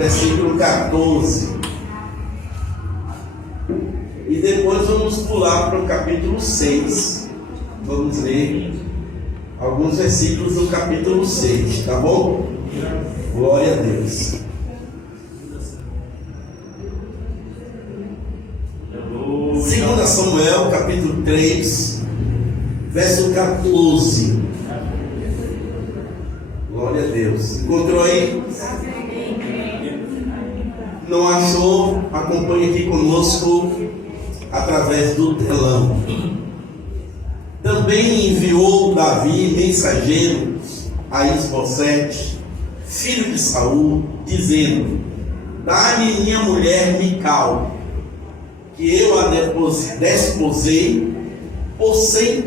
versículo 14. E depois vamos pular para o capítulo 6. Vamos ler alguns versículos do capítulo 6, tá bom? Glória a Deus. Segunda Samuel, capítulo 3, verso 14. Glória a Deus. Encontrou aí? Não achou? Acompanhe aqui conosco através do telão. Também enviou Davi mensageiros a Isbosete, filho de Saul, dizendo: dá-me minha mulher Mical, que eu a desposei por 100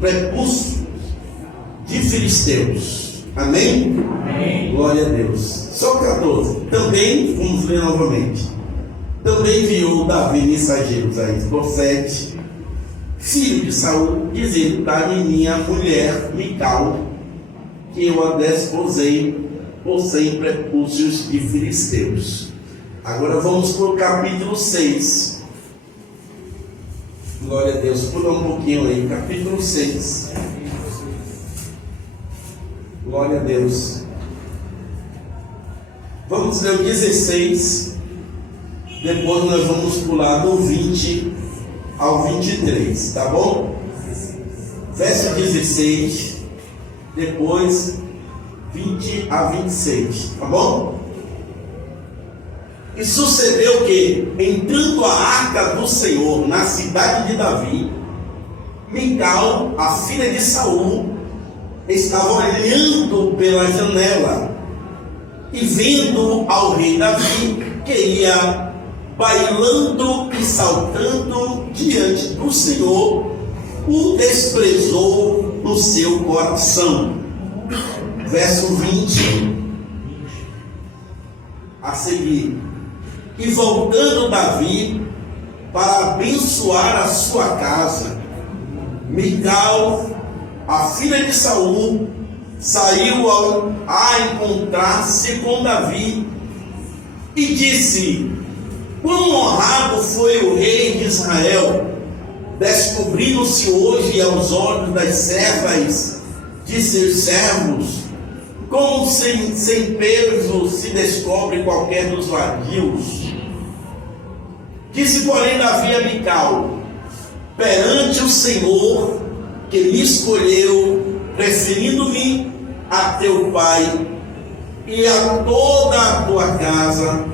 prepúcios de filisteus. Amém? Amém? Glória a Deus. Só 14. Também, vamos ler novamente. Também enviou Davi mensageiros a Isbosete, filho de Saul, dizendo: dá-me minha mulher Mical, que eu a desposei por 100 prepúcios de filisteus. Agora vamos para o capítulo 6. Glória a Deus. Pula um pouquinho aí. Capítulo 6. Glória a Deus. Vamos ler o 16. Depois nós vamos pular do 20 ao 23. Tá bom? Verso 16. Depois 20 a 26. Tá bom? E sucedeu que, entrando a arca do Senhor na cidade de Davi, Mical, a filha de Saul, estava olhando pela janela e vendo ao rei Davi, que ia bailando e saltando diante do Senhor, o desprezou no seu coração. Verso 20 a seguir. E voltando Davi para abençoar a sua casa, Mical, a filha de Saul, saiu a encontrar-se com Davi e disse: quão honrado foi o rei de Israel, descobrindo-se hoje aos olhos das servas de seus servos, como sem peso se descobre qualquer dos vadios. Disse, porém, Davi a Mical: perante o Senhor que me escolheu, preferindo-me a teu pai e a toda a tua casa,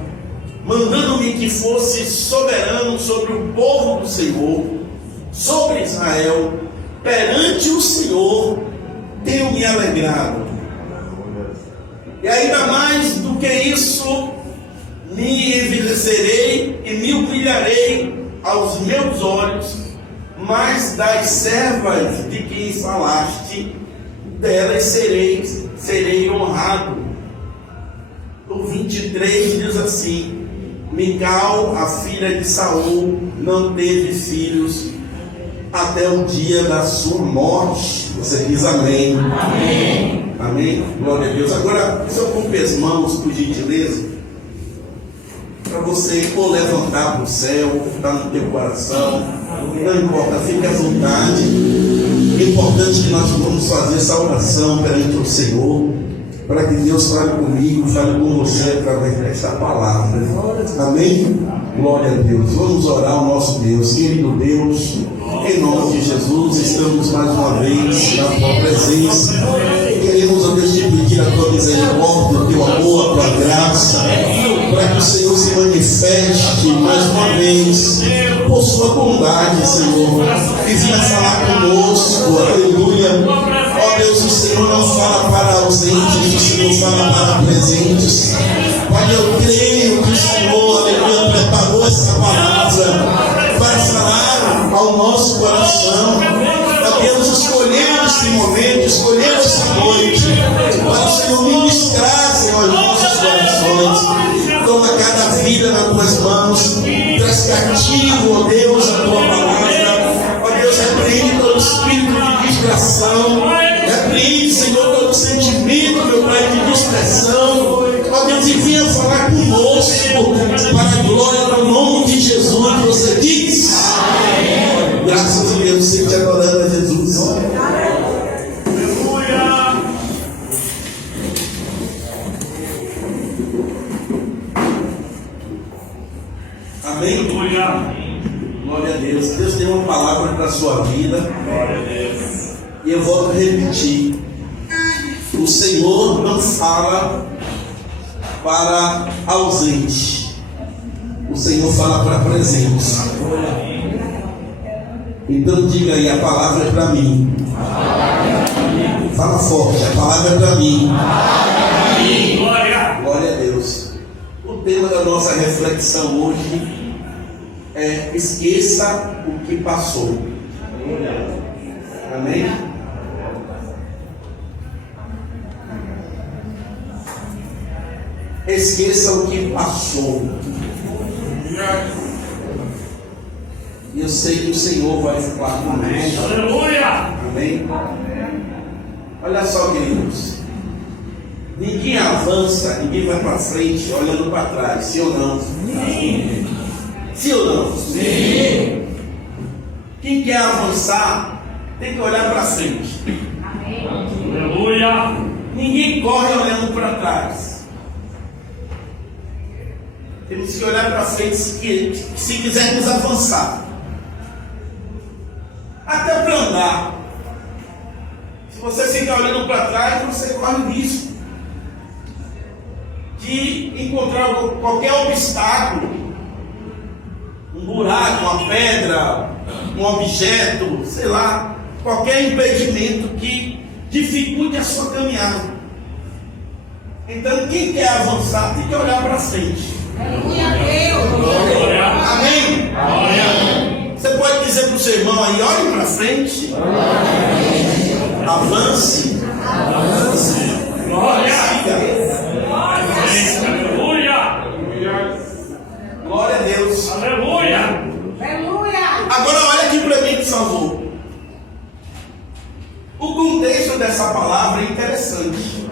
mandando-me que fosse soberano sobre o povo do Senhor, sobre Israel, perante o Senhor tenho me alegrado. E ainda mais do que isso, me envilecerei e me humilharei aos meus olhos, mas das servas de quem falaste, delas serei honrado. O 23 diz assim: Mical, a filha de Saul, não teve filhos até o dia da sua morte. Você diz amém. Amém. Amém. Glória a Deus. Agora, se eu ocupe as mãos, por gentileza, para você ou levantar para o céu, está no teu coração, não importa, fique à vontade. O importante é que nós vamos fazer essa oração perante o Senhor, para que Deus fale comigo, fale com você através dessa palavra. Amém? Glória a Deus. Vamos orar ao nosso Deus. Querido Deus, em nome de Jesus, estamos mais uma vez na tua presença. Queremos, ó Deus, te pedir a tua misericórdia, o teu amor, a tua graça, para que o Senhor se manifeste mais uma vez por sua bondade, Senhor, e venha falar conosco. Aleluia. Ó Deus, o Senhor não fala para ausentes, o Senhor fala para presentes. Pai, eu creio que o Senhor, aleluia, preparou essa palavra para falar ao nosso coração. Ó Deus, escolhemos esse momento, escolhemos essa noite para o Senhor ministrar, Senhor, aos nossos corações. Toma cada vida nas tuas mãos, traz cativo, ó Deus, a tua palavra. Ó Deus, repreende todo espírito de distração, repreende, Senhor, todo sentimento, meu Pai, de distração. Ó Deus, envia venha falar conosco para a glória do nome de Jesus. Você diz? Amém. Graças a Deus, você te adorando a Jesus. Aleluia. Amém? Aleluia. Glória a Deus. Deus tem uma palavra para a sua vida. Glória a Deus. E eu volto a repetir. O Senhor não fala para ausente. O Senhor fala para presente. Então diga aí, a palavra é para mim. Fala forte, a palavra é para mim. Glória. Glória a Deus. O tema da nossa reflexão hoje é: esqueça o que passou. Amém? Esqueça o que passou. E eu sei que o Senhor vai falar conosco. Aleluia. Amém? Olha só, queridos. Ninguém avança, ninguém vai para frente olhando para trás. Sim ou não? Sim. Sim ou não? Sim. Quem quer avançar tem que olhar para frente. Aleluia. Ninguém corre olhando para trás. Temos que olhar para frente se quisermos avançar. Até para andar. Se você ficar olhando para trás, você corre o risco de encontrar qualquer obstáculo, um buraco, uma pedra, um objeto, sei lá, qualquer impedimento que dificulte a sua caminhada. Então, quem quer avançar tem que olhar para frente. Aleluia a Deus. Amém? Glória. Você pode dizer para o seu irmão aí: olhe para frente. Avance. Glória. Siga. Aleluia. Glória a Deus. Aleluia. Aleluia. Agora olha aqui para mim, por favor. O contexto dessa palavra é interessante.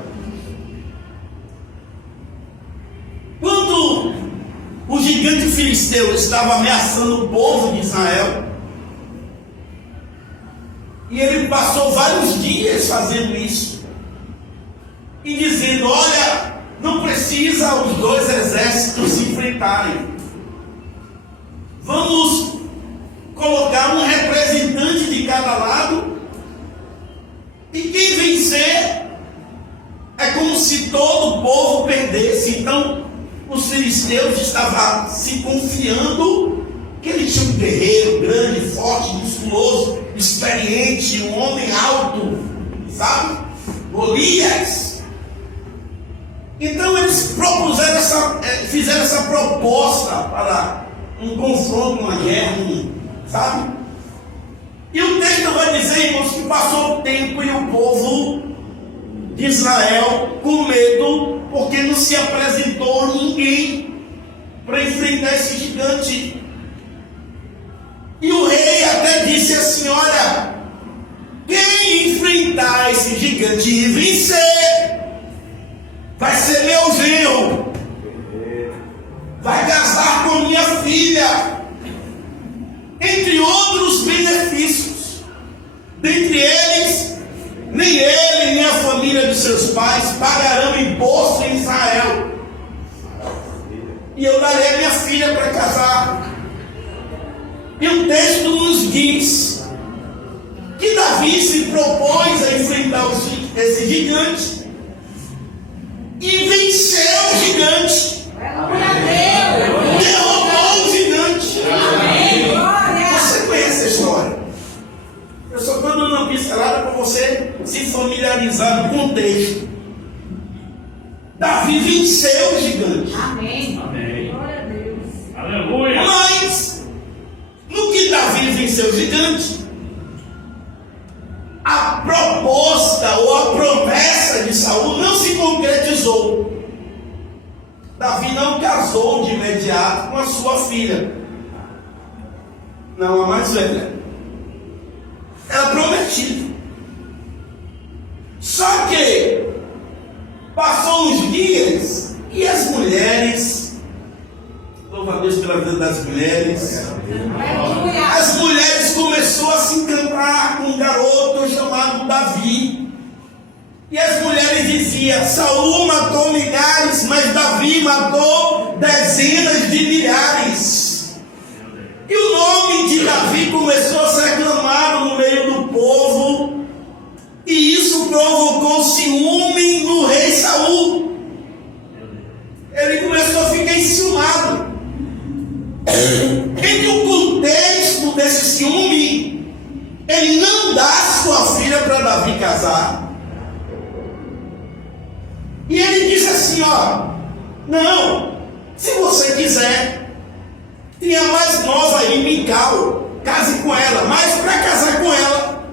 Quando o gigante filisteu estava ameaçando o povo de Israel, e ele passou vários dias fazendo isso, e dizendo: olha, não precisa os dois exércitos se enfrentarem, vamos colocar um representante de cada lado, e quem vencer é como se todo o povo perdesse. Então os filisteus estavam se confiando que ele tinha um guerreiro grande, forte, musculoso, experiente, um homem alto, sabe? Golias. Então eles fizeram essa proposta para um confronto, uma guerra, sabe? E o texto vai dizer, irmãos, que passou o tempo e o povo de Israel com medo, porque não se apresentou ninguém para enfrentar esse gigante. E o rei até disse assim: olha, quem enfrentar esse gigante e vencer, vai ser meu genro, vai casar com minha filha, entre outros benefícios. Dentre eles, nem ele, nem a família de seus pais pagarão imposto em Israel. E eu darei a minha filha para casar. E o texto nos diz que Davi se propôs a enfrentar esse gigante e venceu o gigante. Aleluia a Deus. Derrotou o gigante. Amém. Glória. Você conhece a história? Eu só estou dando uma pincelada para você se familiarizar com o contexto. Davi venceu o gigante. Amém. Amém. Glória a Deus. Aleluia. Mas, no que Davi venceu o gigante, a proposta ou a promessa de Saul não se concretizou. Davi não casou de imediato com a sua filha, não a mais velha. Era prometido. Só que passou uns dias E as mulheres, louva a Deus pela vida das mulheres. Aleluia. As mulheres começaram a se encantar com um garoto chamado Davi. E as mulheres diziam: Saul matou milhares, mas Davi matou dezenas de milhares. E o nome de Davi começou a ser aclamado no meio do povo. E isso provocou ciúme no rei Saul. Ele começou a ficar enciumado. Em que o contexto desse ciúme, ele não dá sua filha para Davi casar. E ele disse assim: ó, não, se você quiser, tem a mais nova aí, Mical, case com ela, mas para casar com ela,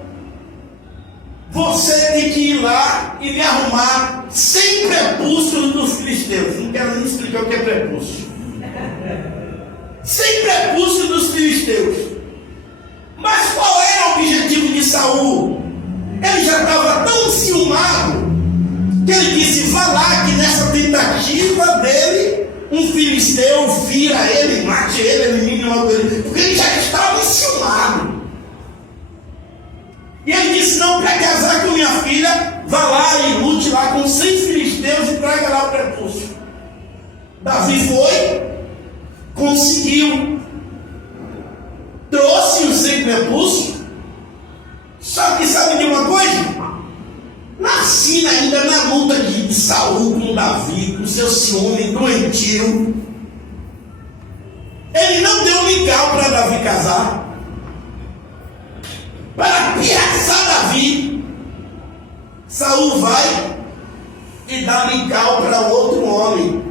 você tem que ir lá e me arrumar 100 prepúcios dos filisteus. Não quero nem explicar o que é prepúcio. 100 prepúcios dos filisteus. Mas qual era o objetivo de Saul? Ele já estava tão ciumado que ele disse: vá lá, que nessa tentativa dele, um filisteu vira ele, mate ele, elimine logo ele, porque ele já estava enciumado. E ele disse: não, para casar com minha filha, vá lá e lute lá com 100 filisteus e traga lá o prepúcio. Davi foi, conseguiu, trouxe os 100 prepúcios. Só que sabe de uma coisa? Na sina, ainda na luta de Saul com Davi, com seu ciúme doentio, ele não deu Mical para Davi casar. Para piaçar Davi, Saul vai e dá Mical para outro homem.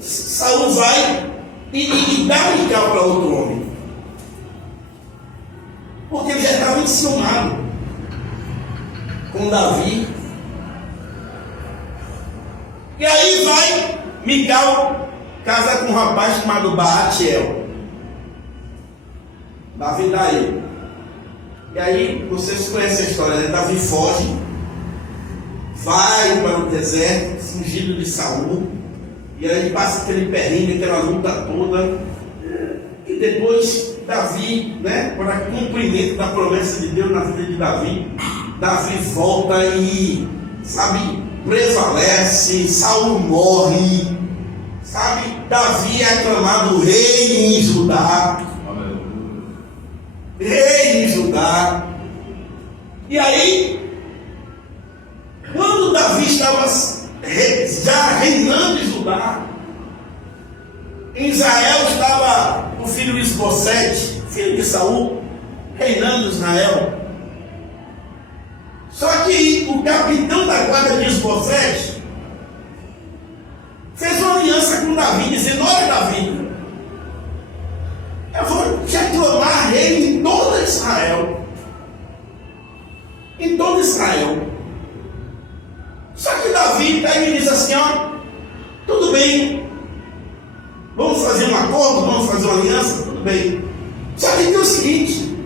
Saul vai e dá Mical para outro homem. Porque ele já estava enciumado com Davi. E aí vai Mical casar com um rapaz chamado Baatiel. Davi dá ele. E aí vocês conhecem a história, né? Davi foge, vai para o deserto, fugido de Saul. E aí ele passa aquele perrengue, aquela luta toda. E depois Davi, né, para cumprimento da promessa de Deus na vida de Davi, Davi volta e, sabe, prevalece. Saul morre, sabe, Davi é aclamado rei em Judá. Rei em Judá. E aí, quando Davi estava já reinando em Judá, em Israel estava o filho Isbosete, filho de Saul, reinando em Israel. Só que o capitão da guarda de Isbosete fez uma aliança com Davi, dizendo: olha, Davi, eu vou te aclamar rei em toda Israel. Em toda Israel. Só que Davi aí me diz assim: ó, tudo bem, vamos fazer um acordo, vamos fazer uma aliança, tudo bem. Só que tem o seguinte: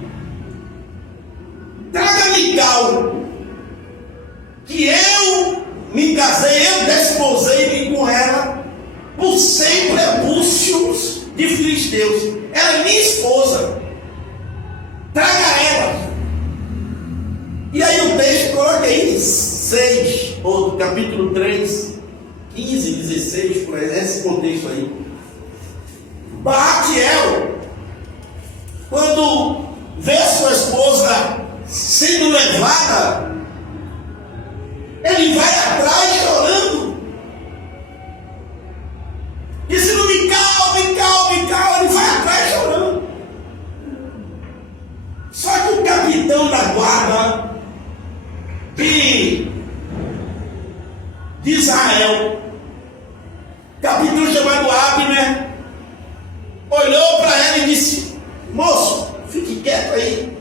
traga Mical, que eu me casei, eu desposei-me com ela por 100 prepúcios de filisteus. Ela é minha esposa. Traga ela. E aí o texto coloca aí 6, ou capítulo 3, 15, 16, por aí, esse contexto aí. Baatiel, quando vê sua esposa sendo levada, ele vai atrás chorando, dizendo: Mical, Mical, Mical. Ele vai atrás chorando. Só que o capitão da guarda de Israel, capitão chamado Abner, olhou para ela e disse: moço, fique quieto aí,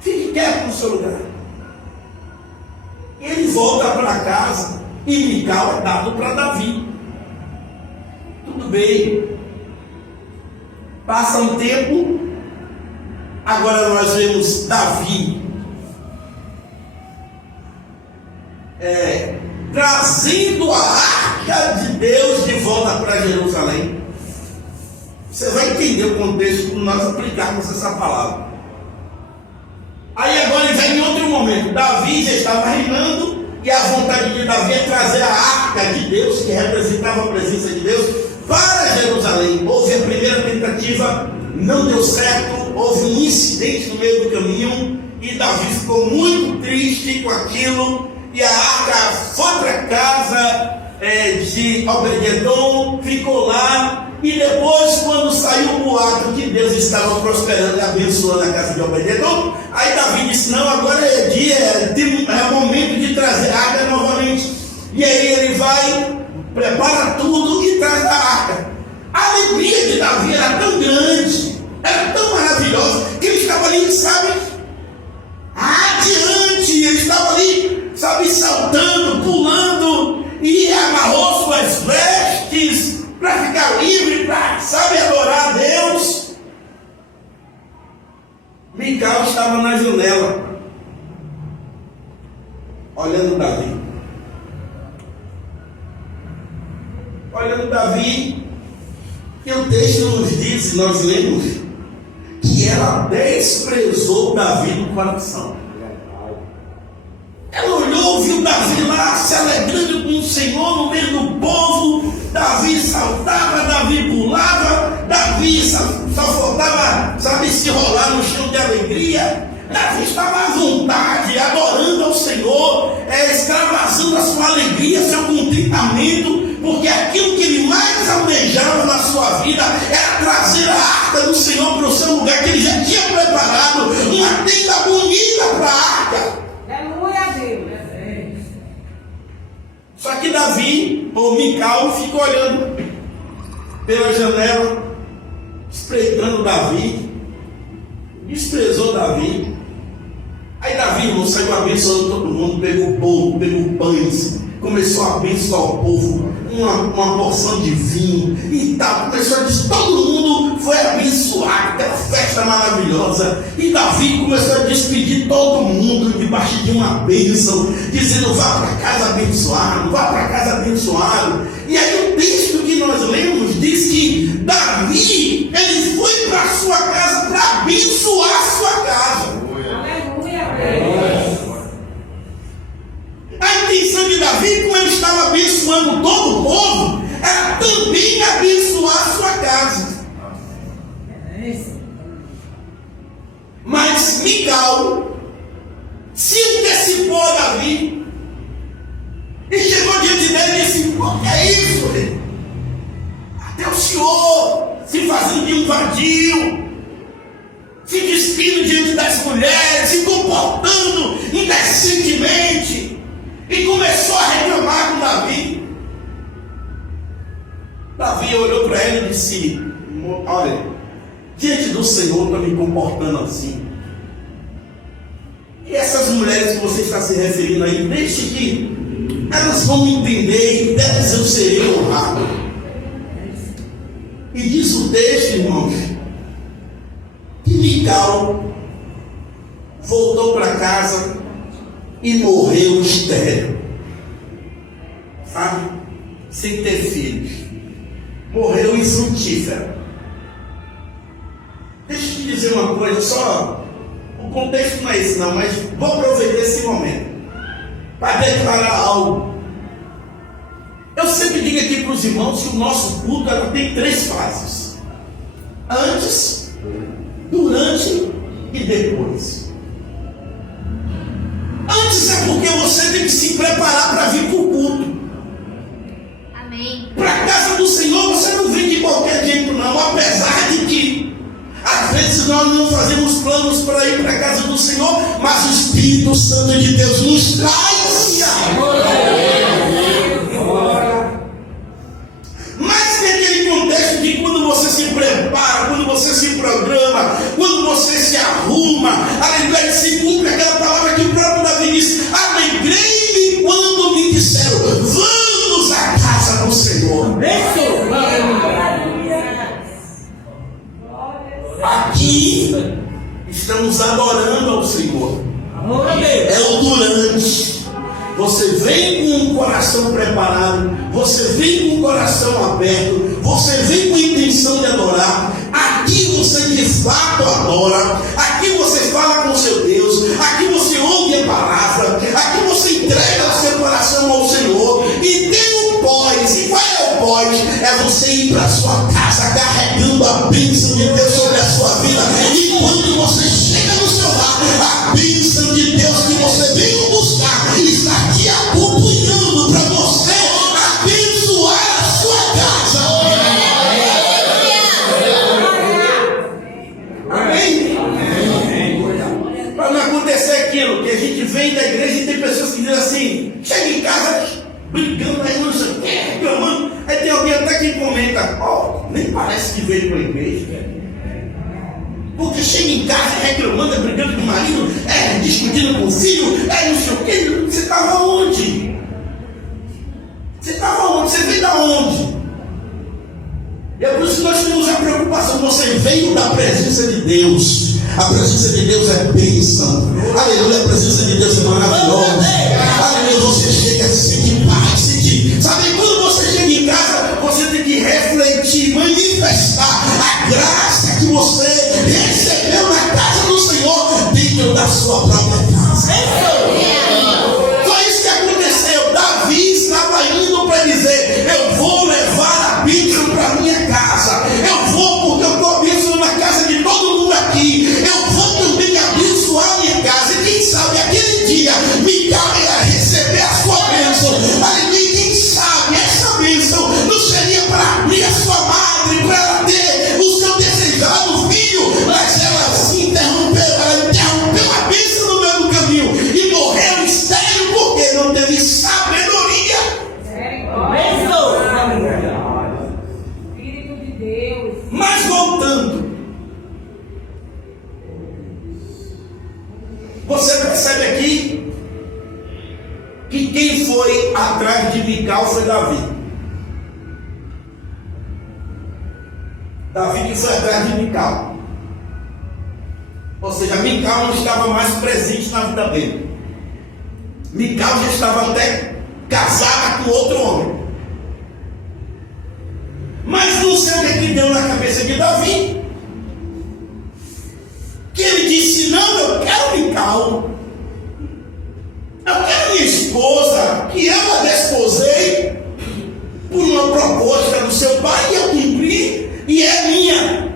fique quieto no seu lugar. E ele volta para casa e Mical é dado para Davi. Tudo bem. Passa um tempo, agora nós vemos Davi trazendo a arca de Deus de volta para Jerusalém. Você vai entender o contexto quando nós aplicarmos essa palavra. Aí agora ele vem em outro momento. Davi já estava reinando, e a vontade de Davi é trazer a arca de Deus, que representava a presença de Deus, para Jerusalém. Houve a primeira tentativa, não deu certo, houve um incidente no meio do caminho, e Davi ficou muito triste com aquilo, e a arca foi para a casa de Obed-edom, ficou lá, e depois, quando saiu o boato que Deus estava prosperando e abençoando a casa de Obed-edom, aí Davi disse: não, agora é momento de trazer a arca novamente. E aí ele vai, prepara tudo e traz a arca. A alegria de Davi era tão grande, era tão maravilhosa, que ele estava ali, sabe, adiante, ele estava ali, sabe, saltando, pulando, e amarrou suas vestes para ficar livre, para, sabe, adorar a Deus. Mical estava na janela, olhando Davi. E o texto nos diz, nós lemos, que ela desprezou Davi no coração. Ela olhou, viu Davi lá se alegrando com o Senhor no meio do povo. Davi saltava, Davi pulava, Davi só faltava, sabe, se rolar no chão de alegria. Davi estava à vontade, adorando ao Senhor, extravasando a sua alegria, seu contentamento, porque aquilo que ele mais almejava na sua vida era trazer a arca do Senhor para o seu lugar, que ele já tinha preparado uma tenda bonita para a arca. Aleluia a Deus. Só que Davi, ou Mical, ficou olhando pela janela, espreitando Davi, desprezou Davi. Aí Davi, irmão, saiu abençoando todo mundo, pegou bolo, pegou pães, começou a abençoar o povo, uma porção de vinho e tal. Começou a dizer, todo mundo foi abençoado, aquela festa maravilhosa. E Davi começou a despedir todo mundo debaixo de uma bênção, dizendo: vá para casa abençoado, vá para casa abençoado. E aí o texto que nós lemos diz que Davi, ele foi para a sua casa para abençoar a sua casa. A intenção de Davi, como ele estava abençoando todo o povo, era também abençoar a sua casa. Mas Mical se antecipou a Davi e chegou diante dele e disse: o que é isso? Até o senhor se fazendo de um vadio, se despindo diante das mulheres, se comportando indecentemente. E começou a reclamar com Davi. Davi olhou para ele e disse: olha, diante do Senhor está me comportando assim. E essas mulheres que você está se referindo aí, deixe que elas vão entender e delas eu serei honrado. E diz o texto, irmãos, que Mical voltou para casa e morreu estéril, sabe, sem ter filhos, morreu infrutífera. Deixa eu te dizer uma coisa, só o contexto não é esse não, mas vou aproveitar esse momento para declarar algo. Eu sempre digo aqui para os irmãos que o nosso culto tem 3 fases: antes, durante e depois. Antes é porque você tem que se preparar para vir para o culto. Amém. Para a casa do Senhor você não vem de qualquer jeito não, apesar de que às vezes nós não fazemos planos para ir para a casa do Senhor, mas o Espírito Santo de Deus nos traz. Mas tem aquele contexto de quando você se prepara, quando você se programa, quando você se arruma, aleluia, se cumpre aquela palavra que o próprio Davi disse: alegrei-me quando me disseram, vamos à casa do Senhor. Aqui estamos adorando ao Senhor. É o durante. coração preparado, você vem com o coração aberto, você vem com a intenção de adorar, aqui você de fato adora, aqui você fala com seu Deus, aqui você ouve a palavra, aqui você entrega o seu coração ao Senhor, e tem um pós. E qual é o pós? É você ir para a sua casa carregando a bênção de Deus sobre a sua vida, e quando você chega no seu lar, a bênção de Deus que você veio buscar está aqui acompanhando para você abençoar a sua casa. Amém? Para não acontecer aquilo que a gente vem da igreja e tem pessoas que dizem assim, chega em casa brigando, aí não sei o que, reclamando, aí tem alguém até que comenta, nem parece que veio para a igreja. Porque chega em casa reclamando, brigando com o marido, discutindo com o filho, não sei o que. Você estava onde? Você estava onde? Você veio da onde? E é por isso que nós temos a preocupação. Você veio da presença de Deus. A presença de Deus é bênção. Aleluia, a presença de Deus é maravilhosa. Aleluia, você chega assim de paz. Sabe, quando você chega em casa, você tem que refletir, manifestar a graça que você recebeu na casa do Senhor dentro da sua própria casa. Foi isso que aconteceu. Davi estava indo para dizer, eu vou levar a bênção para minha casa. Eu vou, porque eu estou abençoando a casa de todo mundo aqui. Eu vou também abençoar a minha casa. E quem sabe aquele dia Mical ia receber a sua bênção. Aí quem sabe essa bênção não seria para abrir a sua madre, para ela ter o seu desejado filho, mas ela se interrompeu, a bênção no meio do caminho e morreu estéril porque não teve sabedoria. Espírito de Deus. Mas voltando, você percebe aqui que quem foi atrás de Mical foi Davi. Davi que foi atrás de Mical. Ou seja, Mical não estava mais presente na vida dele. Mical já estava até casada com outro homem. Mas não sei o que deu na cabeça de Davi, que ele disse, não, eu quero Mical. Eu quero minha esposa, que eu a desposei por uma proposta do seu pai, e eu cumpri, e é minha.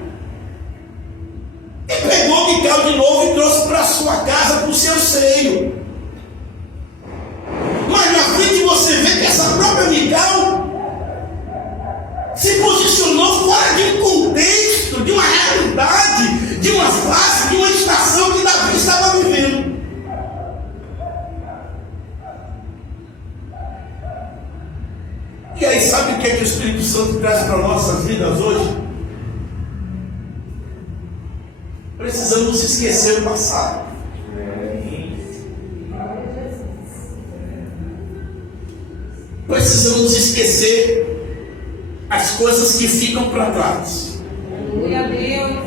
E pegou Mical de novo e trouxe para sua casa, para o seu seio. Mas na frente você vê que essa própria Mical se posicionou fora de um contexto, de uma realidade, de uma fase, de uma estação que Davi estava vivendo. E aí, sabe o que é que o Espírito Santo traz para nossas vidas hoje? Precisamos esquecer o passado. Precisamos esquecer as coisas que ficam para trás. Glória a Deus.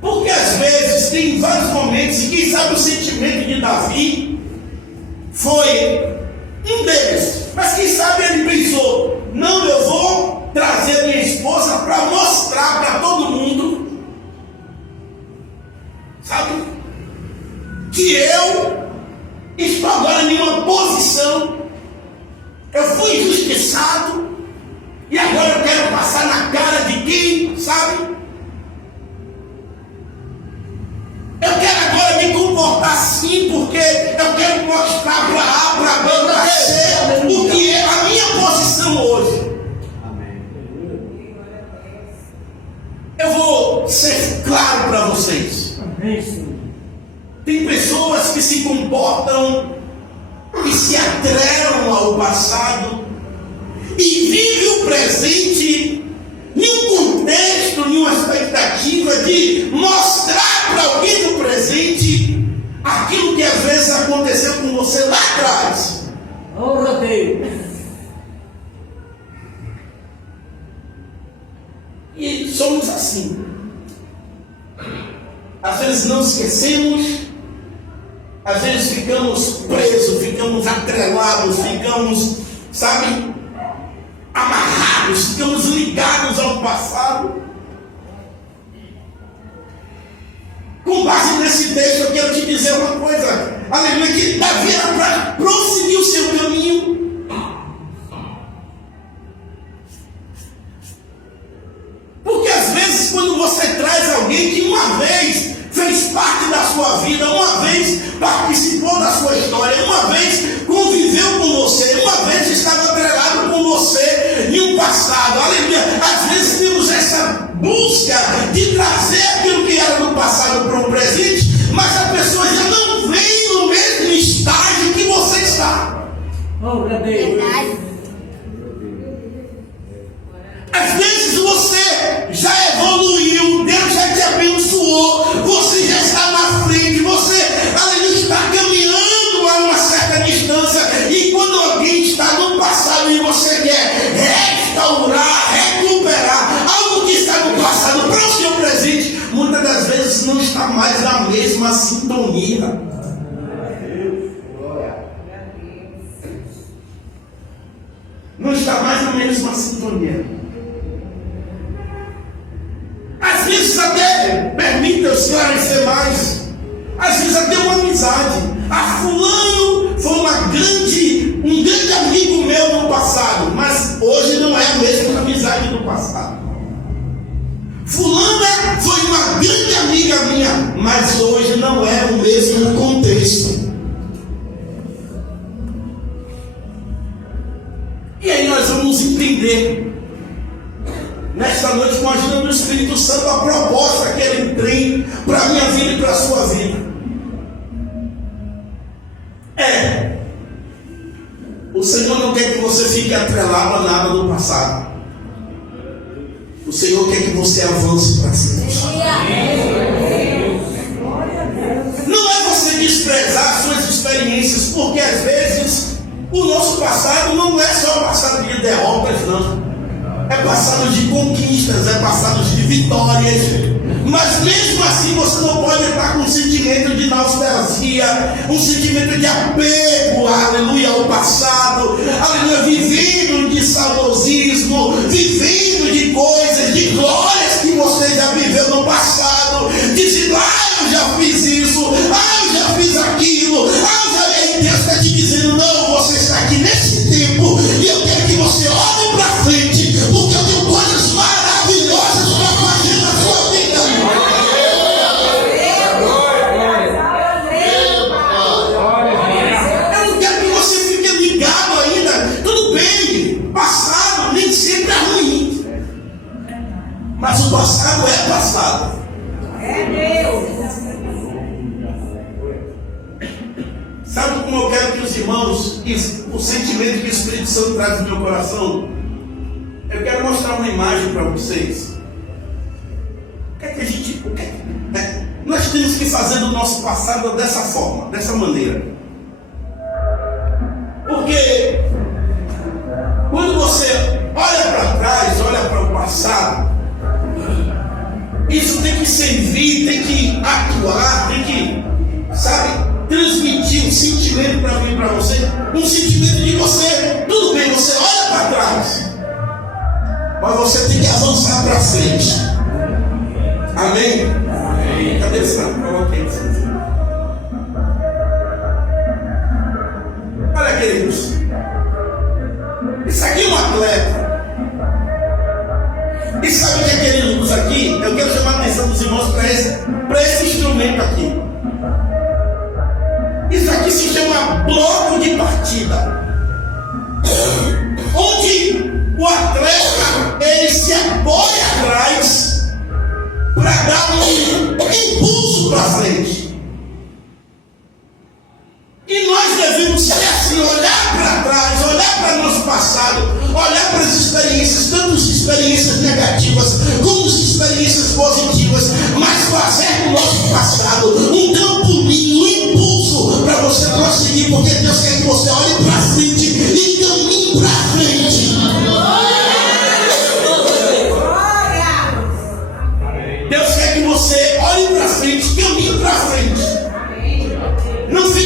Porque às vezes tem vários momentos, e quem sabe o sentimento de Davi foi um deles. Mas quem sabe ele pensou, não, eu vou trazer minha esposa para mostrar para todo mundo, sabe, que eu estou agora em uma posição, eu fui injustiçado, e agora eu quero passar na cara de quem, sabe? Eu quero agora me comportar assim, porque eu quero mostrar para A, para B, para C, o que é a minha posição hoje. Eu vou ser claro para vocês. Tem pessoas que se comportam e se atrelam ao passado e vivem o presente em um contexto, em uma expectativa de mostrar para alguém do presente aquilo que às vezes aconteceu com você lá atrás. Glória a Deus. E somos assim. Às vezes não esquecemos, Às vezes ficamos presos, ficamos atrelados, ficamos, sabe, amarrados, ficamos ligados ao passado. Com base nesse texto, eu quero te dizer uma coisa. Aleluia, que Davi era para prosseguir o seu caminho. Porque às vezes, quando você traz alguém que uma vez fez parte da sua vida, uma vez participou da sua história, uma vez conviveu com você, uma vez estava atrelado com você em um passado, aleluia. Às vezes temos essa busca de trazer aquilo que era no passado para o presente, mas a pessoa já não vem no mesmo estágio que você está. Verdade. Às vezes você já evoluiu, Deus já te abençoou, você já está na frente, você, aleluia, está caminhando a uma certa distância, e quando alguém está no passado e você quer restaurar, recuperar algo que está no passado para o seu presente, muitas das vezes não está mais na mesma sintonia. Não está mais na mesma sintonia. Às vezes até, permita eu esclarecer mais, às vezes até uma amizade. Fulano foi um grande amigo meu no passado, mas hoje não é a mesma amizade do passado. Fulana foi uma grande amiga minha, mas hoje não é o mesmo contexto. E aí nós vamos entender nesta noite, com a ajuda do Espírito Santo, a proposta que ele tem para a minha vida e para a sua vida. O Senhor não quer que você fique atrelado a nada do passado. O Senhor quer que você avance para frente. Não é você desprezar suas experiências, porque às vezes o nosso passado não é só passado de derrotas, não. É passado de conquistas, é passado de vitórias. Mas mesmo assim você não pode estar com um sentimento de nostalgia, um sentimento de apego, aleluia, ao passado, aleluia, vivendo de saudosismo, vivendo de coisas, de glórias que você já viveu no passado, dizendo, eu já fiz isso, eu já fiz aquilo, e Deus está te dizendo, não, você está aqui nesse tempo, e eu quero que você olhe para frente, porque eu tenho coisas maravilhosas para fazer na sua vida. Eu não quero que você fique ligado ainda. Tudo bem, passado nem sempre é ruim, mas o passado é passado. Sabe como eu quero que os irmãos, o sentimento que o Espírito Santo traz no meu coração? Eu quero mostrar uma imagem para vocês. Nós temos que fazer do nosso passado dessa forma, dessa maneira. Porque quando você olha para trás, olha para o passado, isso tem que servir, tem que atuar, tem que, sabe, transmitir um sentimento para mim e para você, um sentimento de você, tudo bem, você olha para trás, mas você tem que avançar para frente. Amém? Amém. Cadê o santo? Coloquei o santo. Olha, queridos, isso aqui é um atleta. E sabe o que é, queridos, aqui? Eu quero chamar a atenção dos irmãos para esse instrumento aqui. Isso aqui se chama bloco de partida, onde o atleta ele se apoia atrás para dar um impulso para frente. E nós devemos ser assim, olhar para trás, olhar para nosso passado, olhar para as experiências, tanto as experiências negativas como as experiências positivas, mas fazer do nosso passado um trampolim, um impulso para você prosseguir, porque Deus quer que você olhe para frente e caminhe para frente. Deus quer que você olhe para frente, caminhe para frente. Não fique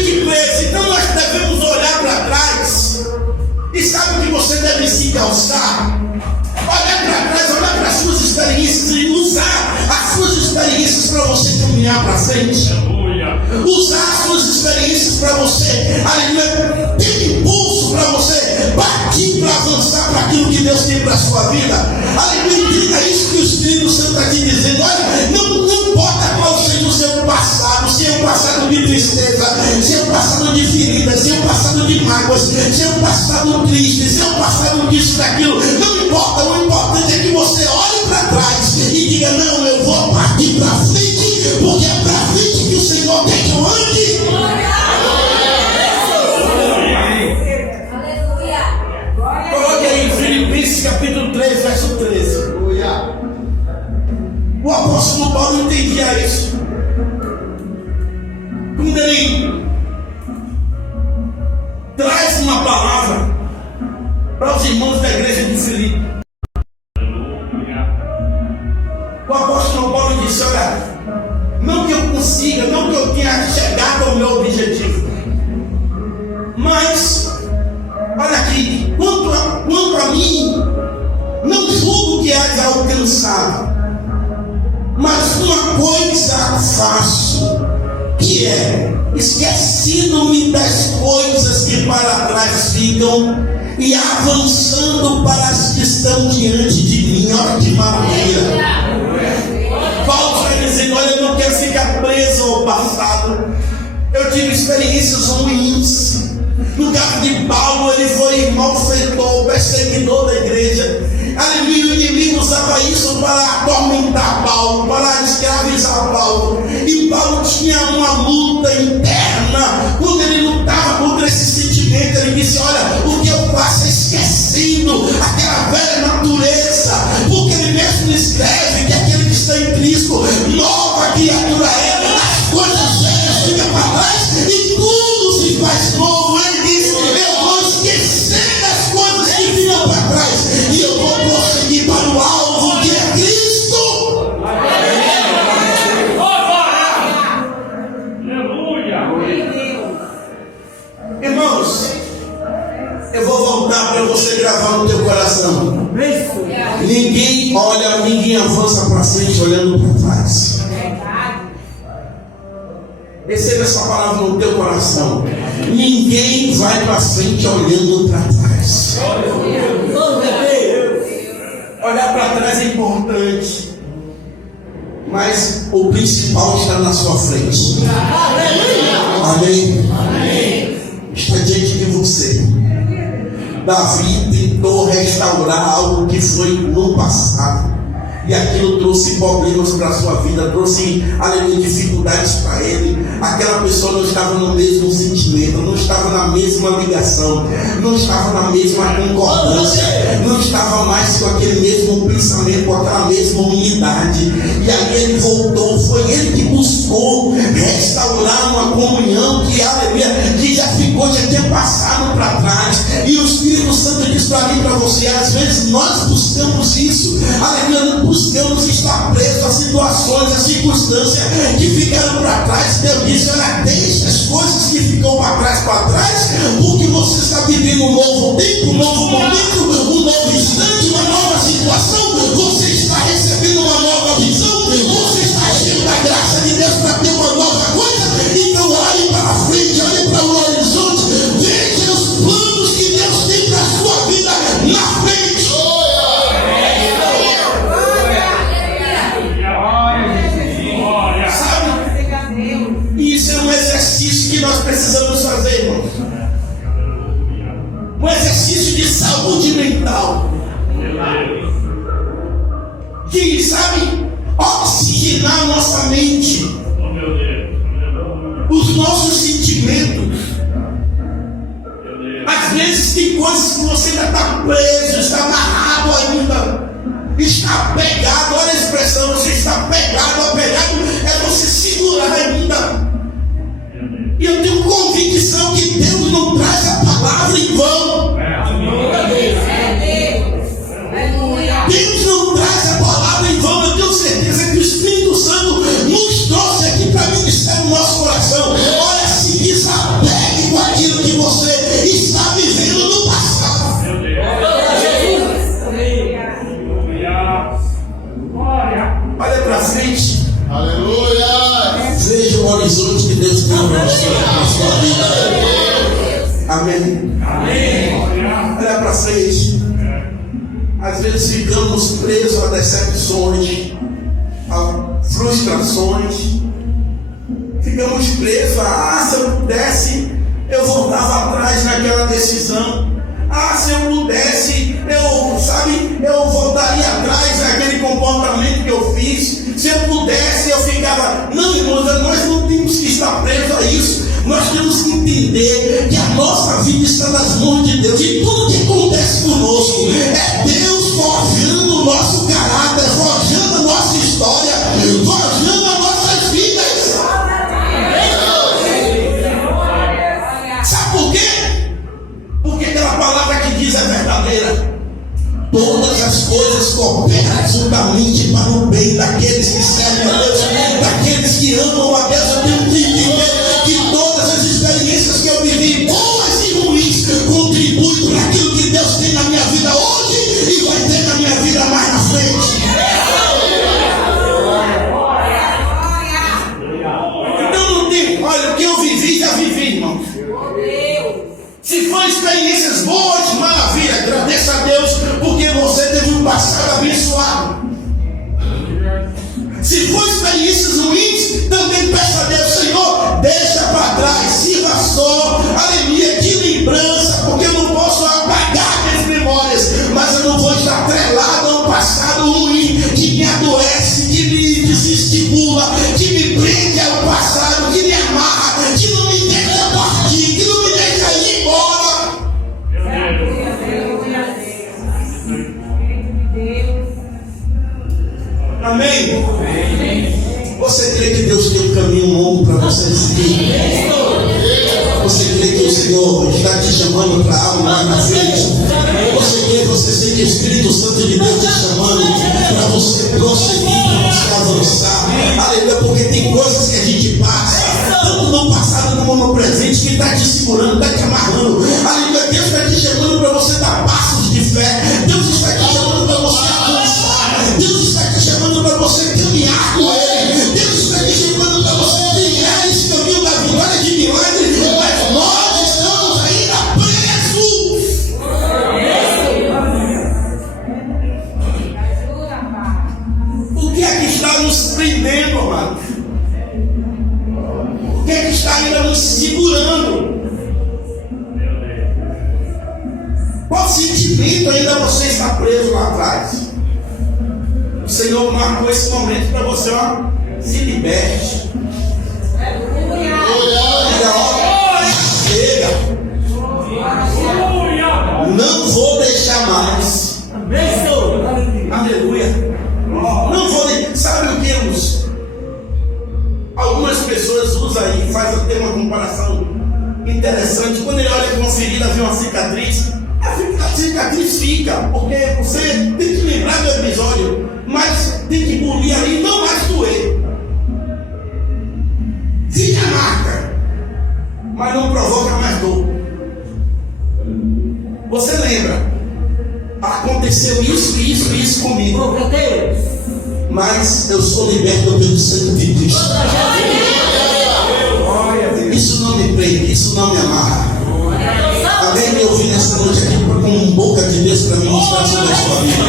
caminhar para frente. Aleluia. Usar suas experiências para você, aleluia, ter impulso para você partir para avançar para aquilo que Deus tem para a sua vida. Aleluia, entenda isso que o Espírito Santo está te dizendo. Olha, não importa qual seja o seu passado, se é um passado de tristeza, se é um passado de feridas, se é um passado de mágoas, se é um passado triste, se é um passado disso, daquilo, não importa. O importante é que você olhe para trás e diga: não, eu vou partir para frente, porque é para frente que o Senhor quer que eu ande. Coloque aí em Filipenses capítulo 3, verso 13. O apóstolo Paulo entendia isso. Quando ele traz uma palavra para os irmãos da igreja de Filipe, o apóstolo Paulo disse: olha, não que eu consiga, não que eu tenha chegado ao meu objetivo, mas olha aqui, quanto a mim, não julgo que haja alcançado, mas uma coisa faço, que é esquecendo-me das coisas que para trás ficam e avançando para as que estão diante de mim. Olha que maravilha. Paulo está dizendo: olha, eu não quero ficar preso ao passado. Eu tive experiências ruins. No caso de Paulo, ele foi malfeitor, perseguidor da igreja. Aleluia, o inimigo usava isso para atormentar Paulo, para escravizar Paulo. E Paulo tinha uma luta interna. Quando ele lutava contra esse sentimento, ele disse: olha, o que eu faço é esquecendo aquela velha natureza, porque ele mesmo escreve que aquele que está em Cristo, nova criatura é, as coisas velhas ficam para trás e tudo se faz novo. Ele diz: eu vou esquecer das coisas que vinham para trás e eu vou prosseguir para o alvo, que é Cristo. Irmãos, eu vou voltar para você gravar no teu coração. Ninguém olha, ninguém avança para frente olhando para trás. Receba essa palavra no teu coração. Ninguém vai para frente olhando para trás. Olhar para trás é importante, mas o principal está na sua frente. Amém? Está diante de você. Davi tentou restaurar algo que foi no passado, e aquilo trouxe problemas para a sua vida, trouxe, aleluia, dificuldades para ele. Aquela pessoa não estava no mesmo sentimento, não estava na mesma ligação, não estava na mesma concordância, não estava mais com aquele mesmo pensamento, com aquela mesma unidade. E aí ele voltou, foi ele que buscou restaurar uma comunhão que, aleluia, que já tinha passado para trás. E o Espírito Santo diz para mim, para você: às vezes nós buscamos isso, aleluia, não buscamos estar presos a situações, a circunstâncias que ficaram para trás. Deus disse: olha, deixa as coisas que ficam para trás, porque você está vivendo um novo tempo, um novo momento, um novo instante, uma nova situação. Você está recebendo uma nova visão, você está cheio da graça de Deus para ter uma nova coisa. Então olhe para frente, olhe para o horizonte, veja os planos que Deus tem para a sua vida na frente. Isso é um exercício que nós precisamos fazer, irmãos. Um exercício de saúde mental. Que, sabe, oxigenar nossa mente, os nossos sentimentos. Às vezes tem coisas que você ainda está preso, está amarrado ainda, está pegado. Olha a expressão: você está pegado, apegado, é você segurar ainda. E eu tenho convicção que Deus não traz a palavra em vão. Deus não traz a palavra em vão. Eu tenho certeza que o Espírito Santo nos trouxe aqui para ministrar no nosso coração. Olha, se desapegue com aquilo que você está vivendo no passado. Olha para frente. Aleluia. Amém? Amém. Olha para frente. Às vezes ficamos presos a decepções, a frustrações. Ficamos presos a, se eu pudesse, eu voltava atrás naquela decisão. Se eu pudesse, eu voltaria atrás naquele comportamento que eu fiz. Se eu pudesse, eu ficava. Não, irmãos, nós não temos que estar presos a isso. Nós temos que entender que a nossa vida está nas mãos de Deus. E tudo que acontece conosco é Deus forjando o nosso caráter, forjando a nossa história, forjando as nossas vidas. Sabe por quê? Porque aquela palavra que diz é verdadeira. Todas as coisas cooperam juntamente para o bem daqueles que servem a Deus, daqueles que amam a Deus. Eu tenho que entender que todas as experiências que eu vivi, boas e ruins, contribuem para aquilo que Deus tem na minha vida hoje e vai ter na minha vida mais na frente. Então não tem, olha, o que eu vivi, já vivi, irmão. Se for experiências boas, maravilha, agradeça a Deus, porque você teve um passado abençoado. Se for experiências ruins, também peça a Deus, Senhor, deixa para trás, sirva só, aleluia, de lembrança, porque eu não posso apagar minhas memórias, mas eu não vou estar atrelado a um passado ruim, que me adoece, que me desestimula, que me prende ao passado, que me amarra, que não me deixa partir, que não me deixa ir embora. Amém? Você crê que Deus tem um caminho longo para você seguir? Você crê que o Senhor está te chamando para algo lá na frente? Você crê, você sente que o Espírito Santo de Deus te chamando para você prosseguir, para você avançar? Aleluia, porque tem coisas que a gente passa, tanto no passado como no presente, que está te segurando, está te amarrando. Aleluia, Deus está te chamando para você dar passos de fé. Deus está te chamando para você avançar. Deus está te chamando para você caminhar com Ele. Deus está te chamando para você trilhar esse caminho da vitória de milagre. Mas nós estamos ainda presos. O que é que está nos prendendo, amado? O que é que está ainda nos segurando? Qual sentimento ainda você está preso lá atrás? O Senhor marcou esse momento para você, se liberte. Chega. Não vou deixar mais. Aleluia. Não vou deixar. Sabe o que, irmãos? Algumas pessoas usam aí, fazem até uma comparação interessante. Quando ele olha para uma ferida, vê uma cicatriz. A cicatriz fica, porque você tem que lembrar do episódio, mas tem que engolir ali e não mais doer. Fica a marca, mas não provoca mais dor. Você lembra? Aconteceu isso comigo. Mas eu sou liberto pelo sangue de Cristo. Isso não me prende, isso não me amarra. Alguém me ouviu nessa noite aqui com boca de Deus para ministrar sobre a sua vida.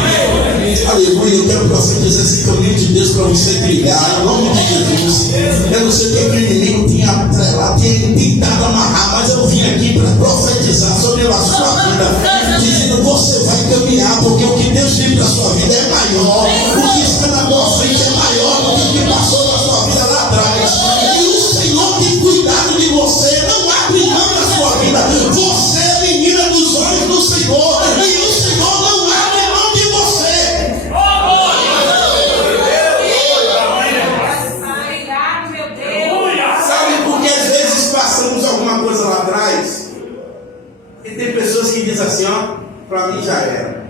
Aleluia, eu quero profetizar esse caminho de Deus para você trilhar, em nome de Jesus. Eu não sei o que o inimigo tinha tentado amarrar, mas eu vim aqui para profetizar sobre a sua vida, dizendo: você vai caminhar, porque o que Deus tem para a sua vida é maior. O que está na tua frente é maior do que o que passou na sua vida lá atrás. E o Senhor tem cuidado de você, não abre mão da sua vida. Você é menina dos olhos do Senhor, e o Senhor não abre mão de você. Sabe por que às vezes passamos alguma coisa lá atrás? E tem pessoas que dizem assim: para mim já era,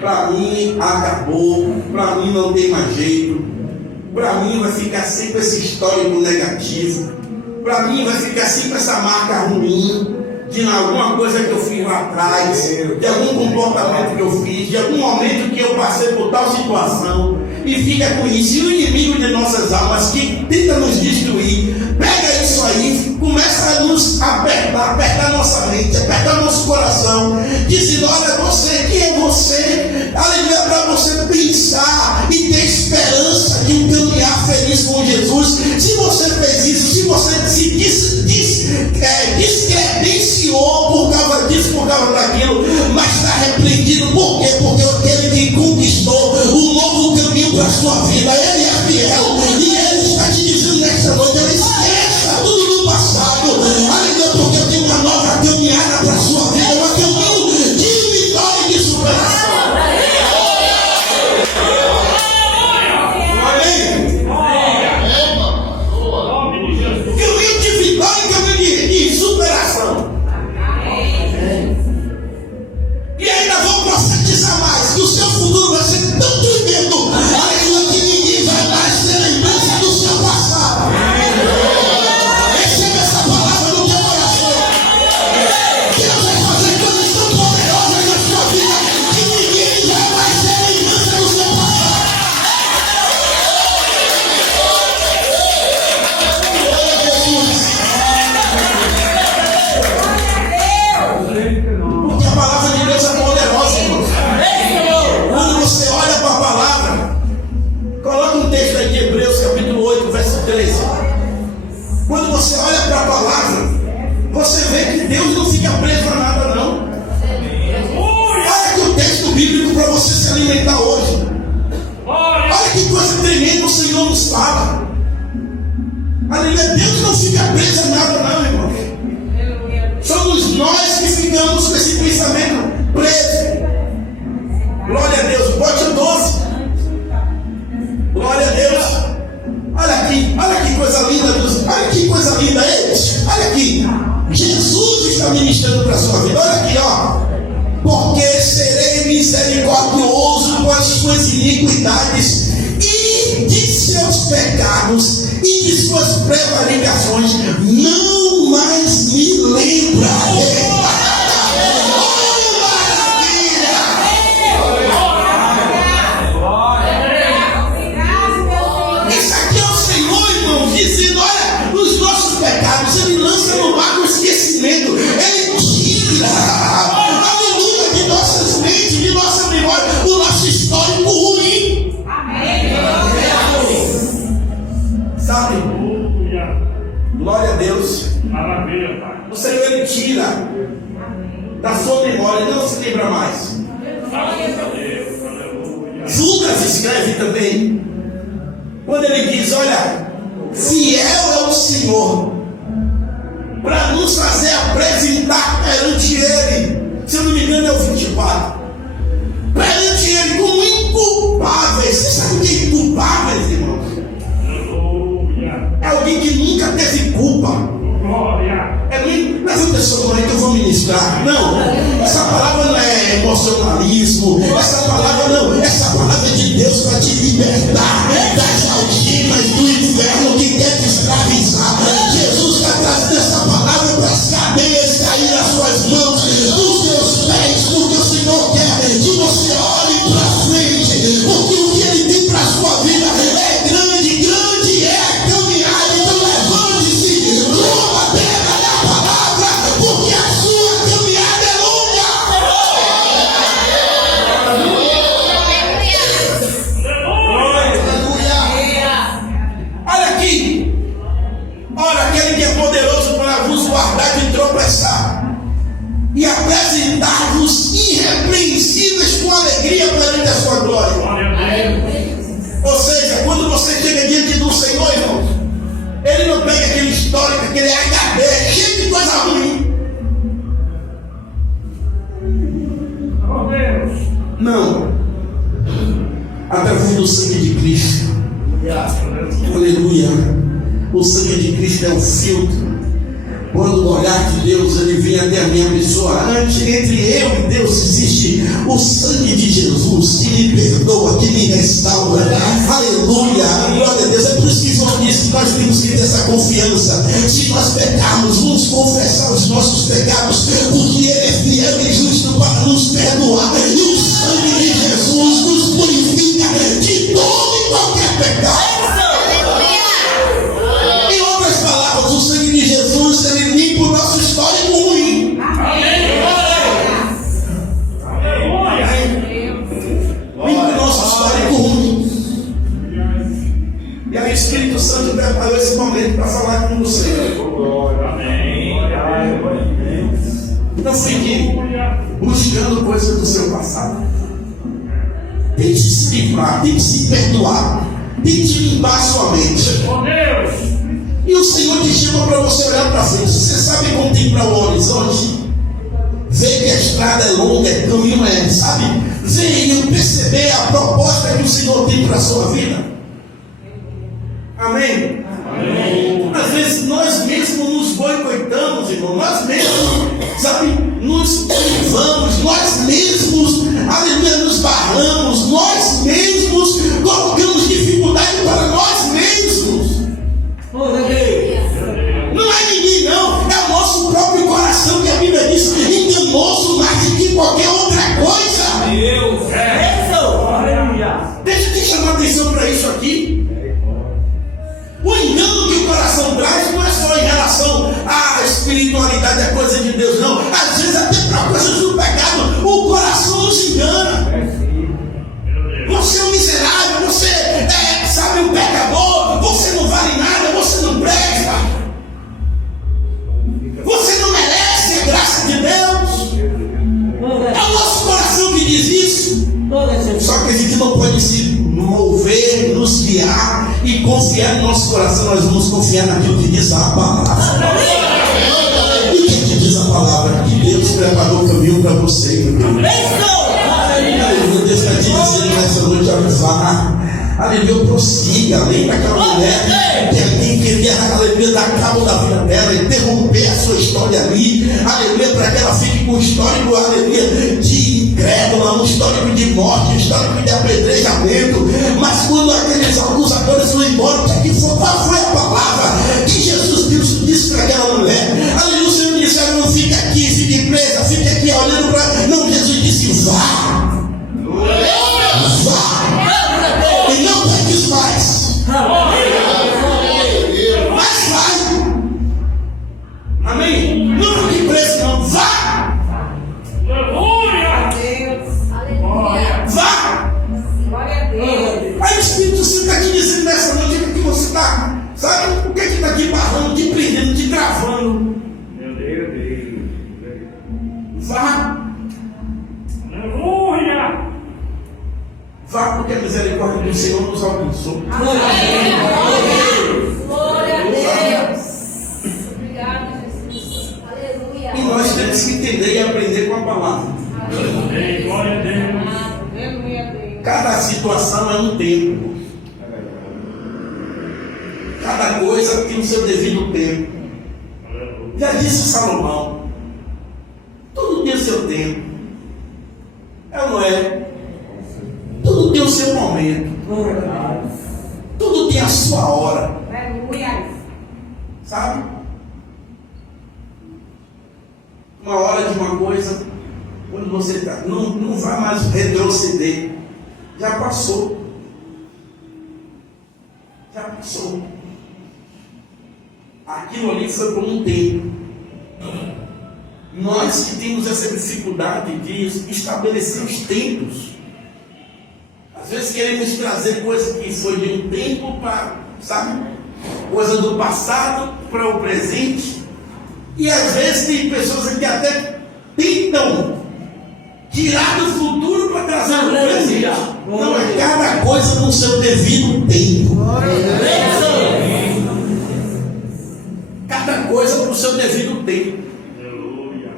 para mim acabou, para mim não tem mais jeito, para mim vai ficar sempre esse histórico negativo, para mim vai ficar sempre essa marca ruim de alguma coisa que eu fiz lá atrás, de algum comportamento que eu fiz, de algum momento que eu passei por tal situação, e fica com isso. E o inimigo de nossas almas, que tenta nos destruir, pega isso aí, começa a nos apertar nossa mente, apertar nosso coração, dizendo: olha, você, quem é você? Aleluia, para você pensar e ter esperança de um caminhar feliz com Jesus. Se você fez isso, se você se descredenciou por causa disso, por causa daquilo, mas está arrependido, por quê? Porque aquele que conquistou um novo caminho para a sua vida, ele é fiel, e ele está te dizendo nesta noite: ele esqueça tudo do passado, aleluia, porque eu tenho uma nova caminhada para a sua vida, um caminho de vitória e de superação. Caminho de vitória e caminho de superação. E ainda vou profetizar mais, que o seu futuro vai ser tão tremendo, aleluia, que ninguém vai mais ter lembrança do seu passado. Receba essa palavra no teu coração. Deus vai fazer coisas tão poderosas na sua vida, que ninguém vai mais ter lembrança do seu passado. Porque a palavra de Deus é poderosa, irmãos. Quando você olha para a palavra, coloca um texto aí de Hebreus, capítulo 8, verso 13. Quando você olha para a palavra, você vê que Deus não fica preso a nada, não. Olha que o texto bíblico para você se alimentar hoje. Olha que coisa tremenda o Senhor nos fala. Aleluia, Deus não fica preso a nada, não, irmãos. Somos nós que ficamos com esse pensamento preso. Glória a Deus. Bote o 12. Glória a Deus. Olha que coisa linda, Deus. Olha que coisa linda. Ei, olha aqui. Jesus está ministrando para a sua vida. Olha aqui, ó. Porque serei misericordioso com as suas iniquidades e de seus pecados e de suas prevaricações não mais me lembrarei. Isso aqui é o Senhor, irmão, dizendo: olha, os nossos pecados Ele lança no mar do esquecimento, Ele tira, aleluia, de nossas mentes, de nossa memória, o nosso histórico ruim. Sabe? Glória a Deus. Maravilha, Pai. O Senhor Ele tira da sua memória, Ele não se lembra mais. Graças a Deus. Aleluia. Judas escreve também, quando ele diz: olha, fiel é o Senhor para nos fazer apresentar perante Ele. Se eu não me engano é o 24. Perante Ele como inculpáveis. Você sabe o que é inculpáveis, irmãos? Aleluia. É alguém que nunca teve culpa. Glória. Mas a pessoa não é que eu vou ministrar. Não, essa palavra não é emocionalismo. Essa palavra não, essa palavra é de Deus para te libertar das algemas do inferno que quer te escravizar. Jesus está trazendo essa palavra para as cadeias cair nas suas mãos, nos seus pés, porque o Senhor quer que você olhe para frente, porque o que Ele tem para a sua vida é grande, grande é a caminhada. Então levante-se, coma a terra da palavra, porque a sua caminhada é longa. Olha aqui, olha aquele que é poderoso para vos guardar de tropeçar e apresentar-vos irrepreensíveis com alegria perante a sua glória. Glória a Deus. Ou seja, quando você chega diante do Senhor, irmãos, Ele não pega aquele histórico, aquele HD, cheio de coisa ruim. Oh, Deus. Não. Através do sangue de Cristo. Aleluia. O sangue de Cristo é um filtro. Quando o olhar de Deus ele vem até a minha pessoa, entre eu e Deus existe o sangue de Jesus que me perdoa, que me restaura. Aleluia, glória a Deus. É por isso que João disse que nós temos que ter essa confiança. Se nós pecarmos, vamos confessar os nossos pecados, porque Ele é fiel e justo para nos perdoar. E o sangue de Jesus nos purifica de todo e qualquer pecado. Em outras palavras, o sangue de Jesus ele limpa o nosso Não fique Aleluia. buscando coisas do seu passado. Tente se livrar, tente se perdoar, tente limpar sua mente. Oh Deus. E o Senhor te chama para você olhar para frente. Você sabe contemplar o horizonte? Ver que a estrada é longa, o caminho é, sabe? Ver e perceber a proposta que o Senhor tem para a sua vida. Amém? Amém. Às vezes nós mesmos nos boicotamos, irmão. Nós mesmos, sabe, nos privamos. Nós mesmos, aleluia, nos barramos. Nós mesmos colocamos dificuldade para nós mesmos. Glória a Deus. Não é ninguém não, é o nosso próprio coração que a Bíblia diz, enganoso mais do que qualquer outra coisa. Deus. Aleluia. Deixa eu te chamar a atenção para isso aqui. O engano que o coração traz não é só em relação à espiritualidade, à coisa de Deus, não. Às vezes até para coisas do pecado, o coração nos engana. Você é um miserável, você é, sabe, um pecador, você não vale nada, você não presta. Você não merece a graça de Deus. É o nosso coração que diz isso. Só que a gente não pode se mover, nos guiar e confiar no nosso coração. Nós vamos confiar naquilo que diz a palavra. E o que diz a palavra? Que Deus preparou o caminho para você, meu irmão. Aleluia, Deus está te dizendo nessa noite, olha, aleluia, prossiga, além daquela mulher que alguém queria, aleluia, dar cabo da vida dela, interromper a sua história ali, aleluia, para que ela fique com um histórico, aleluia, de incrédula, um histórico de morte, um histórico de apedrejamento. Mas quando aqueles acusadores foram embora, qual foi a palavra que Jesus Cristo disse para aquela mulher? Aleluia, o Senhor disse, não fica aqui, fique presa, fique aqui olhando para... Não, Jesus disse, vá. Vá. E não peques mais. Mas vai. Amém? Não fique preso, não. Vá. Aleluia. Deus. Glória. Vá. Glória a Deus. Aí o Espírito Santo está te dizendo nessa noite que você está, sabe? O que está te barrando, te prendendo, te travando? Meu Deus. Vá. Aleluia. Vá, porque a misericórdia do Senhor nos alcançou. Glória a Deus. Obrigado, Jesus. Aleluia. E nós temos que entender e aprender com a palavra. Amém. Glória a Deus. Aleluia a Deus. Cada situação é um tempo. Cada coisa tem o seu devido tempo. Aleluia. Já disse Salomão, tudo tem o seu tempo. É ou não é? Tudo tem o seu momento. Tudo tem a sua hora. Aleluia. Sabe? Uma hora de uma coisa, quando você está, não vai mais retroceder. Já passou. Já passou. Aquilo ali foi por um tempo. Nós que temos essa dificuldade de estabelecer os tempos. Às vezes queremos trazer coisa que foi de um tempo para, sabe? Coisa do passado para o presente. E às vezes tem pessoas que até tentam tirar do futuro para trazer para o presente. Não, é cada coisa no seu devido tempo. Cada coisa para o seu devido tempo. Aleluia.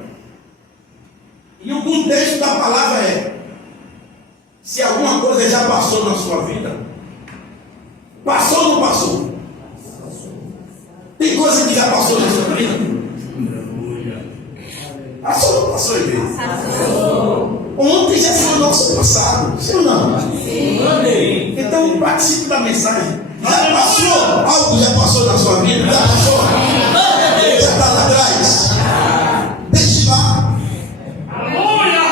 E o contexto da palavra é: se alguma coisa já passou na sua vida, passou ou não passou? Tem coisa que já passou na sua vida? Aleluia. Passou ou não passou, igreja? Ontem já foi o nosso passado, sim ou não? Amém. Então participe da mensagem. Já passou? Algo já passou na sua vida? Já passou? Já está lá atrás? Deixe lá. Aleluia.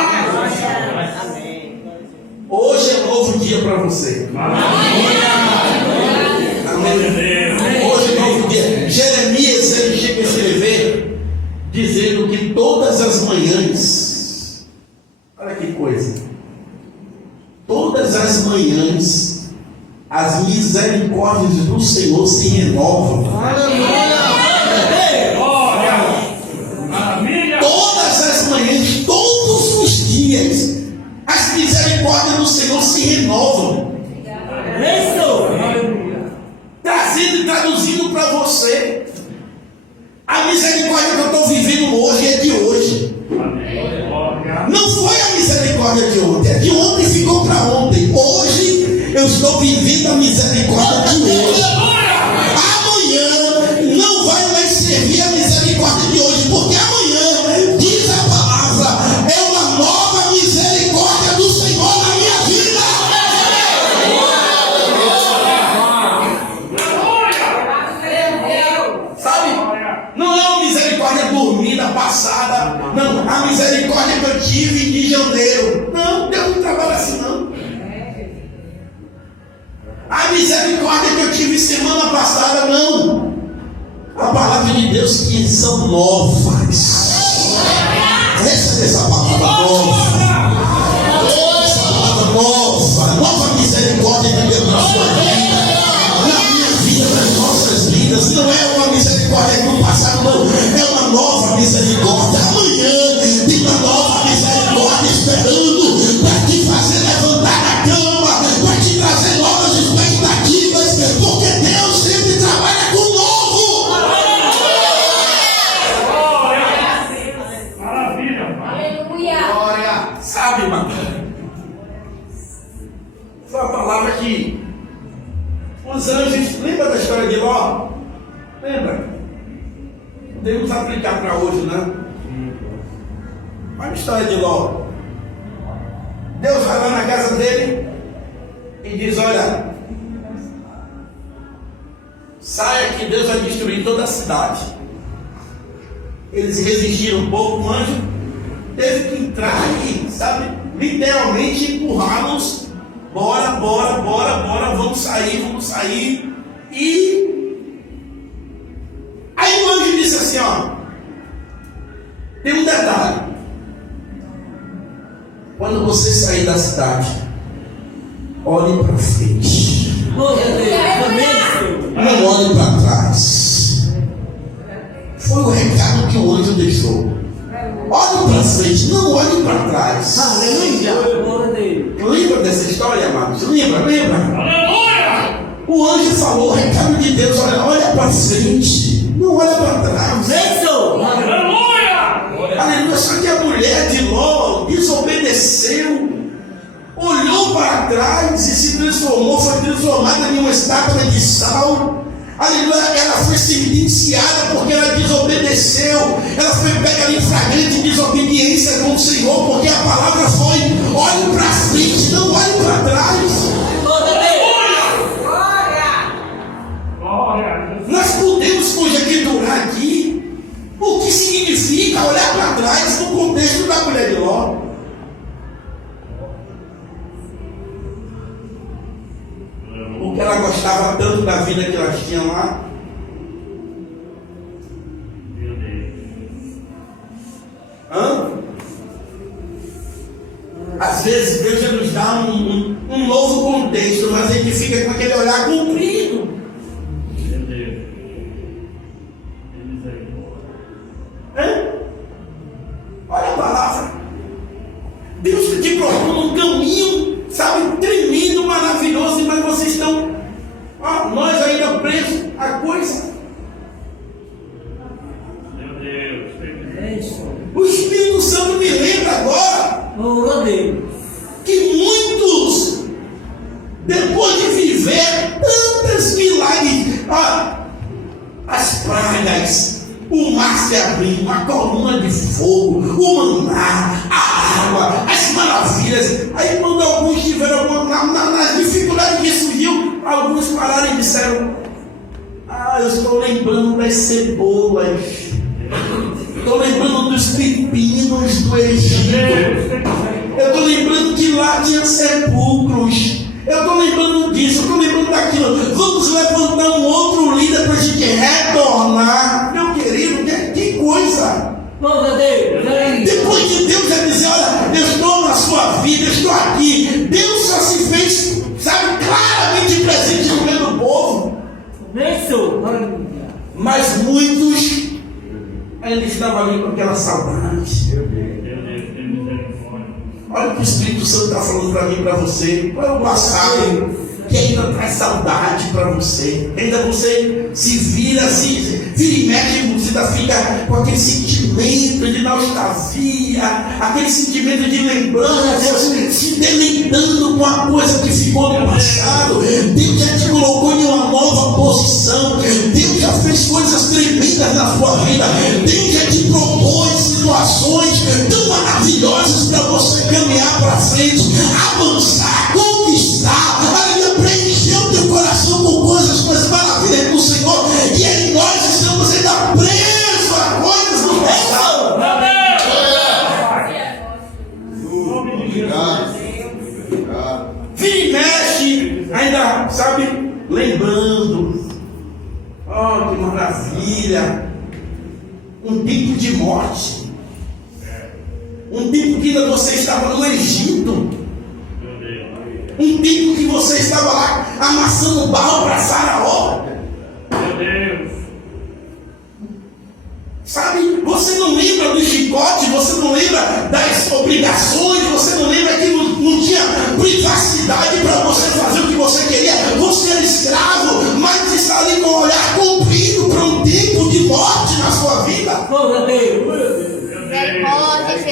Hoje é um novo dia para você. Aleluia. Amém. Hoje é um novo dia. Jeremias, ele chega a escrever dizendo que todas as manhãs, olha que coisa, todas as manhãs as misericórdias do Senhor se renovam. Glória. Maravilha. Todas as não foi a misericórdia de ontem. A de ontem ficou para ontem. Hoje eu estou vivendo a misericórdia de hoje. Amanhã não vai mais servir a misericórdia de hoje, porque amanhã, diz a palavra, é uma nova misericórdia do Senhor na minha vida. Sabe? Não é uma misericórdia dormida, passada. Não, a misericórdia que eu tive de janeiro. Não, Deus não trabalha assim não. A misericórdia que eu tive semana passada, não. A palavra de Deus que são novas. Recebe essa palavra nova. Essa palavra nova. Nova misericórdia de Deus na sua vida. Na minha vida, nas nossas vidas. Não é uma misericórdia do passado, não. É uma nova misericórdia. Amanhã tem uma nova misericórdia esperando para te fazer levantar da cama, para te trazer novas expectativas, porque Deus sempre trabalha com novo. Maravilha. Sabe, irmão? Foi uma palavra que os anjos, lembra da história de Ló? Lembra? Podemos aplicar para hoje, né? Olha a história de Ló. Deus vai lá na casa dele e diz: olha, saia que Deus vai destruir toda a cidade. Eles resistiram um pouco, o anjo teve que entrar e, sabe, literalmente empurrá-los. Bora, vamos sair. E aí o anjo disse assim, ó, tem um detalhe. Quando você sair da cidade, olhe para frente. Não olhe para trás. Foi o recado que o anjo deixou. Olhe para frente, não olhe para trás. Lembra dessa história, amados? Lembra? Aleluia! O anjo falou o recado de Deus: olha para frente, não olha para trás. Aleluia! Aleluia. Só que a mulher de Ló desobedeceu, olhou para trás e se transformou, foi transformada em uma estátua de sal. Aleluia. Ela foi sentenciada porque ela desobedeceu. Ela foi pega em flagrante desobediência com o Senhor, porque a palavra foi: olhe para frente, não olhe para trás. Nós podemos conjecturar aqui o que significa olhar para trás no contexto da mulher de Ló. Porque ela gostava tanto da vida que elas tinham lá. Meu Deus. Às vezes Deus já nos dá um novo contexto, mas a gente fica com aquele olhar comprido. Meu Deus. Olha a palavra. Deus te propõe um caminho, sabe, tremendo, maravilhoso, mas vocês estão, nós ainda presos a coisa. Meu Deus. O Espírito Santo me lembra agora que muitos, depois de viver tantos milagres, as pragas, o mar se abriu, a coluna de fogo, o maná, a água, as maravilhas. Aí quando alguns tiveram nas dificuldades que surgiu, alguns pararam e disseram: eu estou lembrando das cebolas, estou lembrando dos pepinos do Egito, eu estou lembrando que lá tinha sepulcros, eu estou lembrando disso, eu estou lembrando daquilo. Vamos levantar um outro líder para a gente retornar. Meu querido, que coisa! Depois de Deus já dizer: olha, eu estou na sua vida, eu estou aqui. Deus só se fez, sabe, claramente presente no meio do povo. Mas muitos ainda estavam ali com aquela saudade. Olha o que o Espírito Santo está falando para mim e para você. Qual é o passado que ainda traz saudade para você? Ainda você se vira assim, Vira e mexe, você ainda fica com aquele sentimento de nostalgia, aquele sentimento de lembrança, se deleitando com a coisa que ficou no passado. Deus já te colocou em uma nova posição. Deus já fez coisas tremendas na sua vida. Deus já te propôs situações tão maravilhosas para você caminhar para frente, avançar, conquistar, preencher o teu coração com coisas maravilhosas do Senhor. E em nós estamos ainda presos a coisas do passado. Vira e mexe, ainda, sabe, lembrando. Oh, que maravilha! Um tempo de morte. Um tempo que ainda você estava no Egito. Um tempo que você estava lá amassando barro para Faraó. Meu Deus. Sabe, você não lembra do chicote, você não lembra das obrigações, você não lembra que não tinha privacidade para você fazer o que você queria. Você era escravo, mas está ali com o olhar comprido para um tempo de morte na sua vida. Glória a Deus.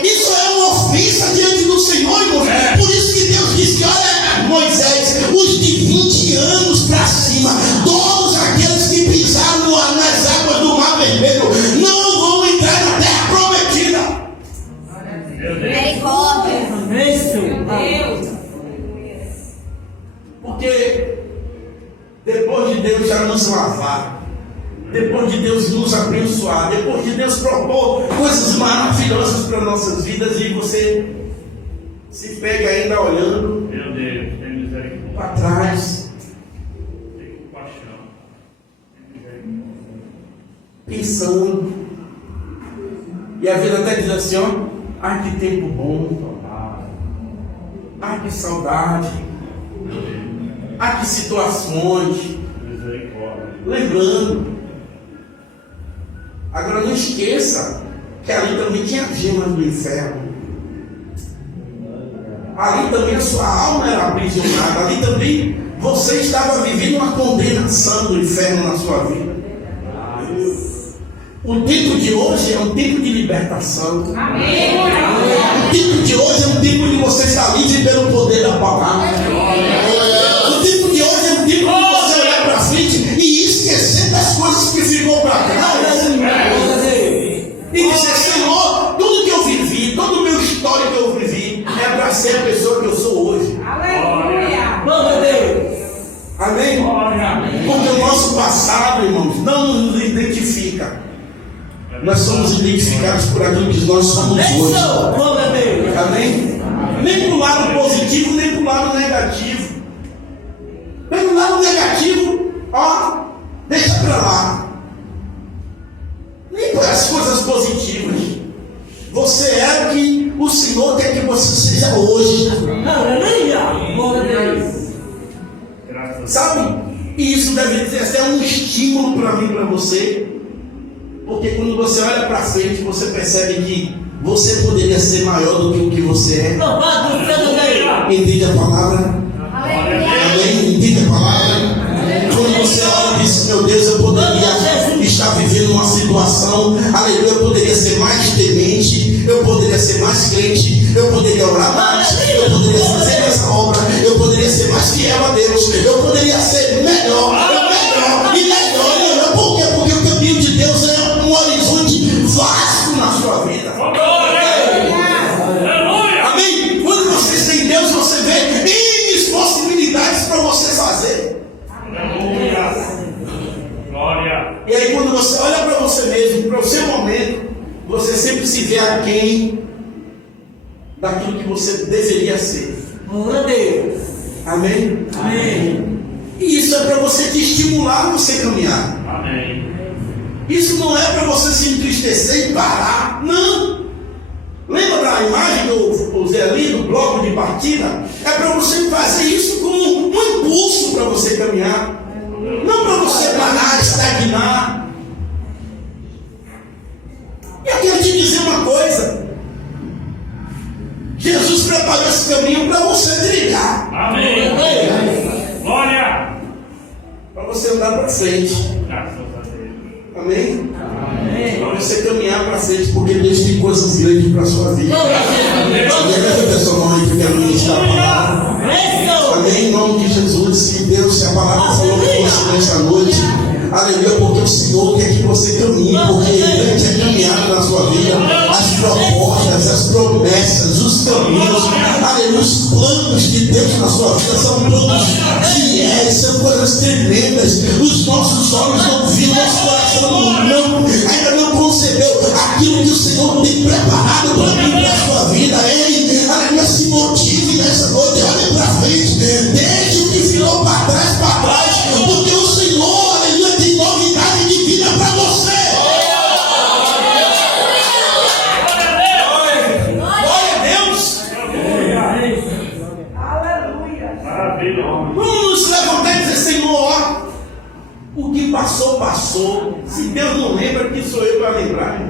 Isso é uma ofensa diante do Senhor, irmão. Por isso que Deus disse: olha, Moisés, os de 20 anos para cima, todos aqueles que pisaram nas águas do Mar Vermelho, não vão entrar na terra prometida. Deus. Porque depois de Deus já nos lavar, depois de Deus nos abençoar, depois de Deus propor coisas maravilhosas para nossas vidas, e você se pega ainda olhando Meu Deus, tem misericórdia. para trás, Tem compaixão. Tem misericórdia. pensando, e a vida até diz assim: ó, ai que tempo bom, ai que saudade, ai que situações, Misericórdia. lembrando. Agora não esqueça que ali também tinha gemas do inferno. Ali também a sua alma era aprisionada. Ali também você estava vivendo uma condenação do inferno na sua vida. O tempo de hoje é um tempo de libertação. Amém. O tempo de hoje é um tempo de você estar livre pelo poder da palavra. O tempo de hoje é um tempo de você olhar para frente e esquecer das coisas que ficou para trás. E dizer: Senhor, tudo que eu vivi, todo o meu histórico que eu vivi, é para ser a pessoa que eu sou hoje. Aleluia. Glória a Deus. Amém? Porque o nosso passado, irmãos, não nos identifica. Nós somos identificados por aquilo que nós somos hoje. Glória a Deus. Amém? Nem para o lado positivo, nem para o lado negativo. Pelo lado negativo, ó, deixa para lá. Nem para as coisas positivas. Você é o que o Senhor quer que você seja hoje. Aleluia. Glória a Deus. Graças a Deus. Sabe? E isso deve ser até um estímulo para mim, para você. Porque quando você olha para frente, você percebe que você poderia ser maior do que o que você é. Louvado seja Deus. Entende a palavra? Amém? Entende a palavra? Quando você olha e diz: meu Deus, eu poderia estar vivendo uma situação, aleluia, eu poderia ser mais temente, eu poderia ser mais crente, eu poderia orar mais, eu poderia fazer essa obra, eu poderia ser mais fiel a Deus, eu poderia ser melhor e melhor. Por quê? Porque o caminho de Deus é um horizonte vasto na sua vida. Amém? Quando você tem Deus, você vê N possibilidades para você fazer. Glória. E aí quando você olha para você mesmo, para o seu momento, você sempre se vê aquém daquilo que você deveria ser. Glória a Deus. Amém? Amém. E isso é para você te estimular a você caminhar. Amém. Isso não é para você se entristecer e parar. Não. Lembra da imagem que eu usei ali do bloco de partida? É para você fazer isso como um impulso para você caminhar. Não para você parar, estagnar. E eu quero te dizer uma coisa: Jesus preparou esse caminho para você trilhar, Amém. Glória. para você andar para frente. Graças a Deus. Amém? Amém. Para você caminhar para frente, porque Deus tem coisas grandes para a sua vida. Amém? Essa pessoa não quer ministrar a palavra. Amém? Em nome de Jesus, se a palavra falou com você nesta noite, aleluia, porque o Senhor quer que você caminhe, porque Ele quer caminhar na sua vida, as propostas, as promessas, os caminhos, aleluia, os planos de Deus na sua vida são planos fiéis, são coisas tremendas. Os nossos olhos não viram, nosso coração ainda não concebeu aquilo que o Senhor tem preparado para mim, para a sua vida. Ei, aleluia, se motive nessa noite, olhe para frente, deixe o que ficou para trás, porque o Senhor, aleluia, tem novidade de vida para você. Glória a Deus. Maravilha. Vamos nos levantar e dizer: Senhor, o que passou, passou. Se Deus não lembra, que sou eu para lembrar.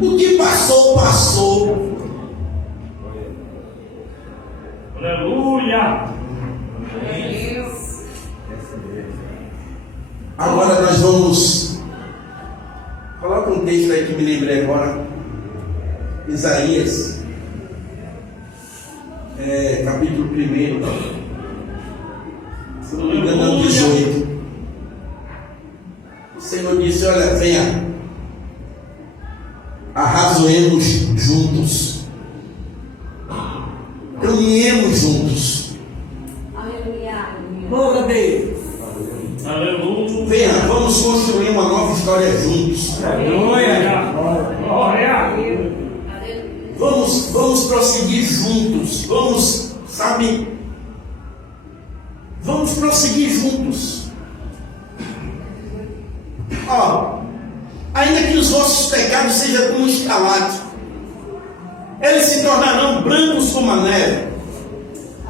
O que passou, passou. Aleluia. Agora nós vamos. Coloca um texto aí que me lembrei agora. Isaías, capítulo 1. Se não me engano, é o 18. O Senhor disse: olha, venha, arrazoemos juntos, caminhemos juntos. Glória a Deus. Aleluia. Venha, vamos construir uma nova história juntos. Aleluia. Glória. Vamos prosseguir juntos. Vamos prosseguir juntos. Ainda que os vossos pecados sejam como escarlate, eles se tornarão brancos como a neve.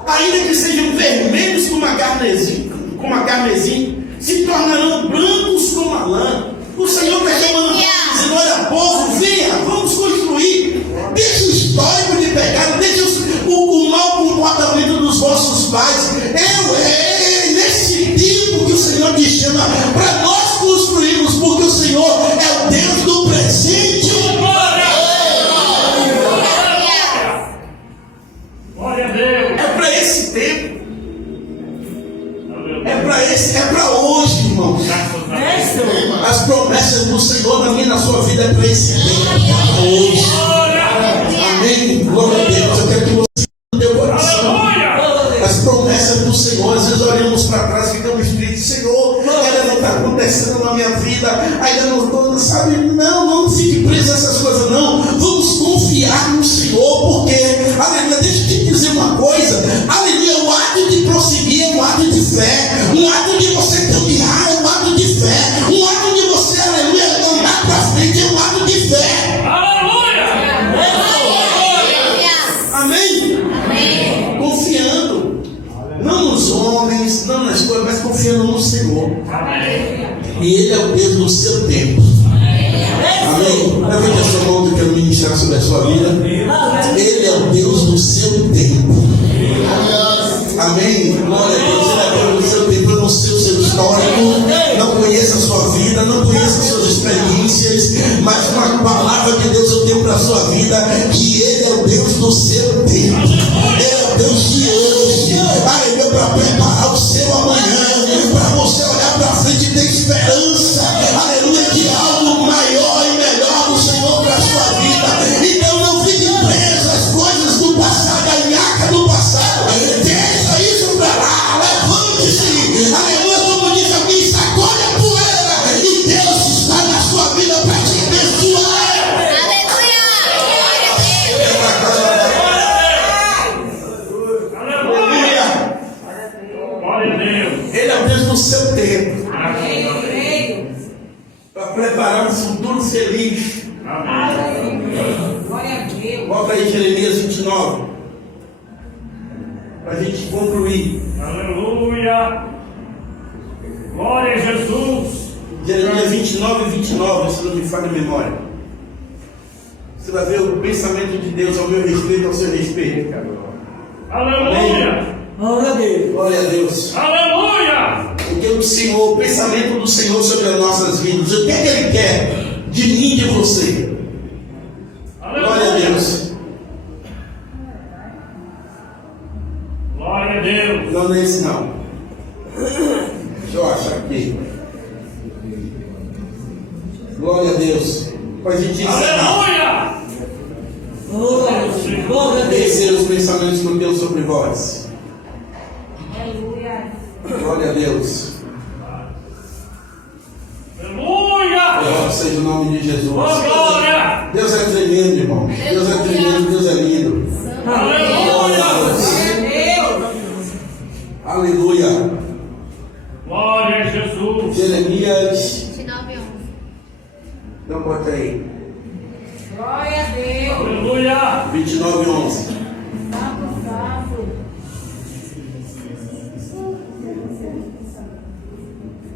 Ainda que sejam vermelhos como a carmesim, se tornarão brancos como a lã. O Senhor está chamando, dizendo: olha, povo, venha, vamos construir. Deixa o histórico de pecado, deixa o mau comportamento dos vossos pais. É nesse tempo que o Senhor te chama para nós construirmos, porque o Senhor é o Deus do presente. Glória a Deus. É para esse tempo. Aleluia. É para hoje, irmãos. As promessas do Senhor na minha e na sua vida é para esse tempo, é para hoje. Amém. Glória a Deus. Eu quero que você no teu coração. As promessas do Senhor, às vezes olhamos para trás e ficamos tristes: Senhor, ainda não está acontecendo na minha vida, ainda não estou, sabe? Não fique preso a essas coisas, não. Vamos confiar no Senhor, porque, aleluia, deixa eu te dizer uma coisa: aleluia, o ato de prosseguir é um ato de fé, um ato de você caminhar é um ato de fé, um ato de você, aleluia, andar para frente é um ato de fé. Amém? Confiando, não nos homens, não nas coisas, mas confiando no Senhor. E Ele é o Deus do seu tempo. Amém? Levante a sua mão que eu quero ministrar sobre a sua vida. Ele é o Deus do seu tempo. Amém? Glória a Deus. Ele é o Deus do seu tempo. Eu não sei o seu histórico, não conheço a sua vida, não conheço as suas experiências, mas uma palavra de Deus eu tenho para a sua vida: que Ele é o Deus do seu tempo. Ele é o Deus de hoje. Aleluia, para preparar o seu amanhã, para você olhar para frente e ter esperança, aleluia, de algo maior e melhor do Senhor para a sua vida. Então não fique preso às coisas do passado, à nhaca do passado. Deixa isso para lá, levante-se, aleluia, como diz alguém, sacode a poeira, e Deus está na sua vida para te abençoar. Ele é o Deus do seu tempo, para preparar um futuro feliz. Volta aí Jeremias 29, para a gente concluir. Aleluia. Glória a Jesus. Jeremias 29 e 29, se não me falha a memória. Você vai ver o pensamento de Deus ao meu respeito, ao seu respeito. Aleluia. Glória a Deus. Glória a Deus. Aleluia. O Porque o Senhor, o pensamento do Senhor sobre as nossas vidas, o que é que Ele quer de mim e de você? Glória a Deus. Glória a Deus. Não é esse não. Deixa eu achar aqui. Glória a Deus. Para a gente encerrar. Aleluia. Glória a Deus. Descer os pensamentos que Deus sobre vós. Aleluia. Glória a Deus. Aleluia. Louvado seja o nome de Jesus. Oh, glória. Deus é tremendo, irmão. Deus é tremendo, Deus é lindo. Aleluia. Aleluia. Glória a Jesus. Jeremias. 29:11. Não bota aí. Glória a Deus. Aleluia. 29:11.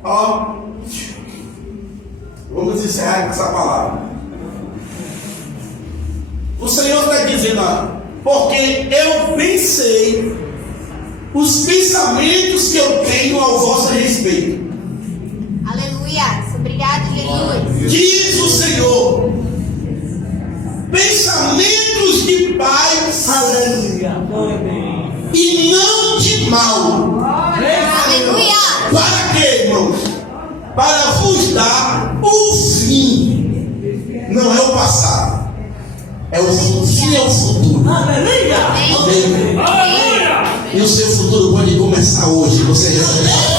Ó, vamos encerrar com essa palavra. O Senhor está dizendo, ó, porque eu pensei os pensamentos que eu tenho ao vosso respeito. Aleluia. Obrigado, Jesus. Diz o Senhor, pensamentos de paz Aleluia. Glória a Deus. e não de mal. Aleluia. Para quê, irmãos? Para vos dar o fim. Não é o passado. É o fim, é o futuro. Aleluia. Amém. Aleluia. E o seu futuro pode começar hoje. Você recebe.